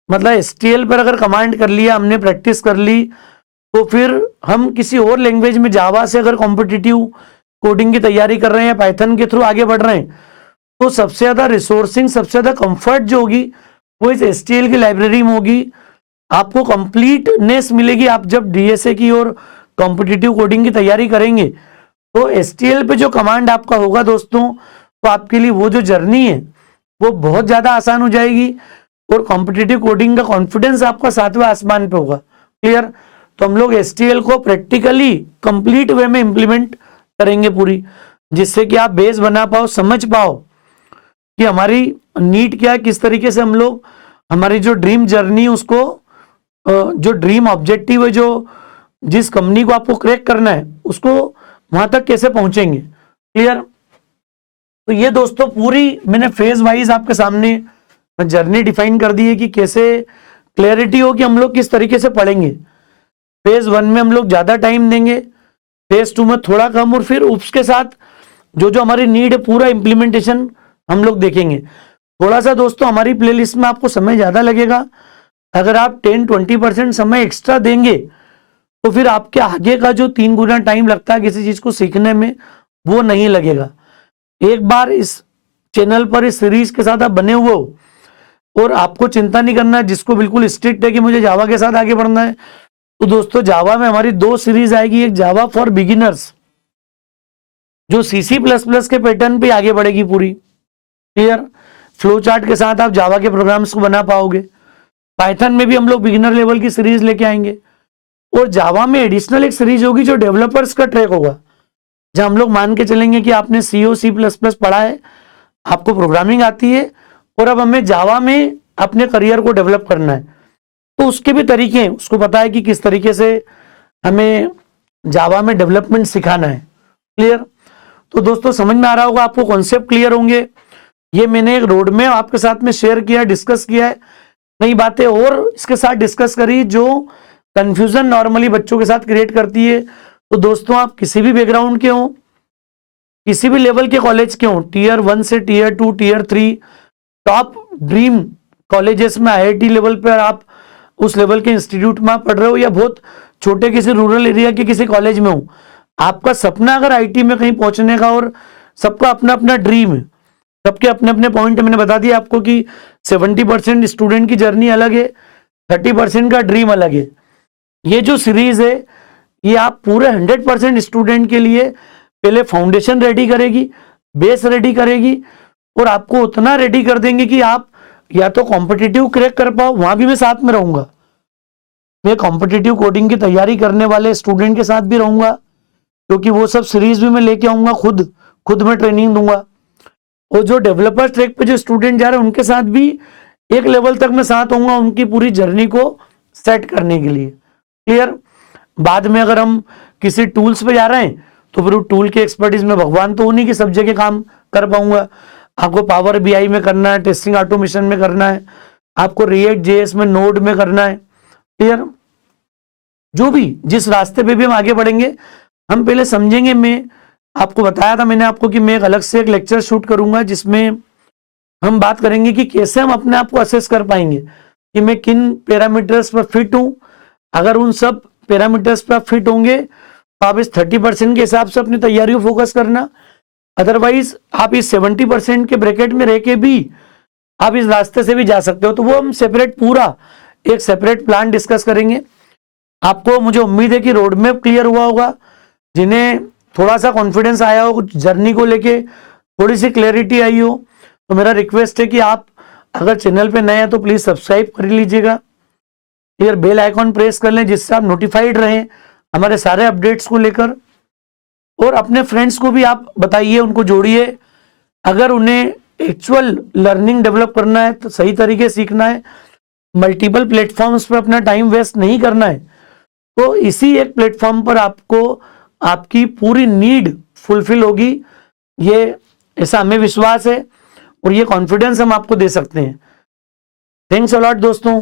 मतलब एसटीएल पर अगर कमांड कर लिया हमने, प्रैक्टिस कर ली, तो फिर हम किसी और लैंग्वेज में जावा से अगर कॉम्पिटिटिव कोडिंग की तैयारी कर रहे हैं, पाइथन के थ्रू आगे बढ़ रहे हैं, तो सबसे ज्यादा रिसोर्सिंग, सबसे ज्यादा कंफर्ट जो होगी वो इस एसटीएल की लाइब्रेरी में होगी। आपको कंप्लीटनेस मिलेगी। आप जब डीएसए की और कॉम्पिटिटिव कोडिंग की तैयारी करेंगे तो एसटीएल पे जो कमांड आपका होगा दोस्तों, तो आपके लिए वो जो जर्नी है वो बहुत ज्यादा आसान हो जाएगी और कॉम्पिटिटिव कोडिंग का कॉन्फिडेंस आपका 7वें आसमान पे होगा, क्लियर। तो हम लोग एसटीएल को प्रैक्टिकली कंप्लीट वे में इंप्लीमेंट करेंगे पूरी, जिससे कि आप बेस बना पाओ, समझ पाओ कि हमारी नीड क्या है, किस तरीके से हम लोग हमारी जो ड्रीम जर्नी उसको जो ड्रीम ऑब्जेक्टिव है, जो जिस कंपनी को आपको क्रैक करना है उसको वहां तक कैसे पहुंचेंगे। क्लियर। तो ये दोस्तों पूरी मैंने फेज वाइज आपके सामने जर्नी डिफाइन कर दी है कि कैसे क्लैरिटी हो कि हम लोग किस तरीके से पढ़ेंगे। फेज 1 में हम लोग ज्यादा टाइम देंगे, फेज 2 में थोड़ा कम, और फिर उसके साथ जो जो हमारी नीड है पूरा इंप्लीमेंटेशन हम लोग देखेंगे। थोड़ा सा दोस्तों हमारी प्लेलिस्ट में आपको समय ज्यादा लगेगा, अगर आप 10-20% समय एक्स्ट्रा देंगे तो फिर आपके आगे का जो 3 गुना टाइम लगता है किसी चीज को सीखने में वो नहीं लगेगा। एक बार इस चैनल पर इस सीरीज के साथ आप बने हुए हो और आपको चिंता नहीं करना है, जिसको बिल्कुल स्ट्रिक्ट है कि मुझे जावा के साथ आगे बढ़ना है, तो दोस्तों जावा में हमारी 2 सीरीज आएगी। एक जावा फॉर बिगिनर्स जो C++ के पैटर्न पे आगे बढ़ेगी पूरी। क्लियर। फ्लो चार्ट के साथ आप जावा के प्रोग्राम्स को बना पाओगे। पाइथन में भी हम लोग बिगिनर लेवल की सीरीज लेके आएंगे, और जावा में एडिशनल एक सीरीज होगी जो डेवलपर्स का ट्रैक होगा, जहां हम लोग मान के चलेंगे कि आपने C++ पढ़ा है, आपको प्रोग्रामिंग आती है, और अब हमें जावा में अपने करियर को डेवलप करना है, तो उसके भी तरीके हैं, उसको पता है कि किस तरीके से हमें जावा में डेवलपमेंट सिखाना है। क्लियर। तो दोस्तों समझ में आ रहा होगा आपको, कॉन्सेप्ट क्लियर होंगे। ये मैंने एक रोड मैप आपके साथ में शेयर किया, डिस्कस किया है, नई बातें और इसके साथ डिस्कस करी जो कंफ्यूजन नॉर्मली बच्चों के साथ क्रिएट करती है। तो दोस्तों आप किसी भी बैकग्राउंड के हो, किसी भी लेवल के कॉलेज के हो, Tier 1 से Tier 2 Tier 3 top dream colleges में IIT लेवल पर आप उस लेवल के इंस्टीट्यूट में आप पढ़ रहे हो, या बहुत छोटे किसी रूरल एरिया के किसी कॉलेज में हो, आपका सपना अगर IT में कहीं पहुंचने का, और सबका अपना अपना ड्रीम है, सबके अपने अपने पॉइंट मैंने बता दिया आपको कि 70% स्टूडेंट की जर्नी अलग है, 30% का ड्रीम अलग है। ये जो सीरीज है ये आप पूरे 100% स्टूडेंट के लिए पहले फाउंडेशन रेडी करेगी, बेस रेडी करेगी, और आपको उतना रेडी कर देंगे कि आप या तो कॉम्पिटिटिव क्रैक कर पाओ, वहां भी मैं साथ में रहूंगा, मैं कॉम्पिटिटिव कोडिंग की तैयारी करने वाले स्टूडेंट के साथ भी रहूंगा, क्योंकि वो सब सीरीज भी मैं लेके आऊंगा, खुद में ट्रेनिंग दूंगा, और जो डेवलपर ट्रैक पे जो स्टूडेंट जा रहे हैं उनके साथ भी एक लेवल तक मैं साथ होऊंगा उनकी पूरी जर्नी को सेट करने के लिए। क्लियर। बाद में अगर हम किसी टूल्स पे जा रहे हैं तो फिर टूल के एक्सपर्टीज में भगवान तो उन्हीं की सब जगह काम कर पाऊंगा। आपको पावर BI में करना है, टेस्टिंग ऑटोमेशन में करना है, आपको रिएक्ट JS में नोड में करना है। क्लियर। जो भी जिस रास्ते पे भी हम आगे बढ़ेंगे हम पहले समझेंगे। मैं आपको बताया था मैंने आपको कि मैं एक अलग से एक लेक्चर शूट करूंगा जिसमें हम बात करेंगे कि कैसे हम अपने आप को असेस कर पाएंगे कि मैं किन पैरामीटर्स पर फिट हूं। अगर उन सब पैरामीटर्स पर आप फिट होंगे तो आप इस 30% के हिसाब से अपनी तैयारी को फोकस करना, अदरवाइज आप इस 70% के ब्रैकेट में रह के भी आप इस रास्ते से भी जा सकते हो। तो वो हम सेपरेट पूरा एक सेपरेट प्लान डिस्कस करेंगे। आपको मुझे उम्मीद है कि रोड मैप क्लियर हुआ होगा, जिन्हें थोड़ा सा कॉन्फिडेंस आया हो, जर्नी को लेके थोड़ी सी क्लैरिटी आई हो, तो मेरा रिक्वेस्ट है कि आप अगर चैनल पे नए हैं तो प्लीज सब्सक्राइब कर लीजिएगा, फिर बेल आइकॉन प्रेस कर लें जिससे आप नोटिफाइड रहें हमारे सारे अपडेट्स को लेकर। और अपने फ्रेंड्स को भी आप बताइए, उनको जोड़िए। अगर उन्हें एक्चुअल लर्निंग डेवलप करना है तो सही तरीके सीखना है, मल्टीपल प्लेटफॉर्म्स पर अपना टाइम वेस्ट नहीं करना है, तो इसी एक प्लेटफॉर्म पर आपको आपकी पूरी नीड फुलफिल होगी, ये ऐसा हमें विश्वास है और ये कॉन्फिडेंस हम आपको दे सकते हैं। थैंक्स अ लॉट दोस्तों।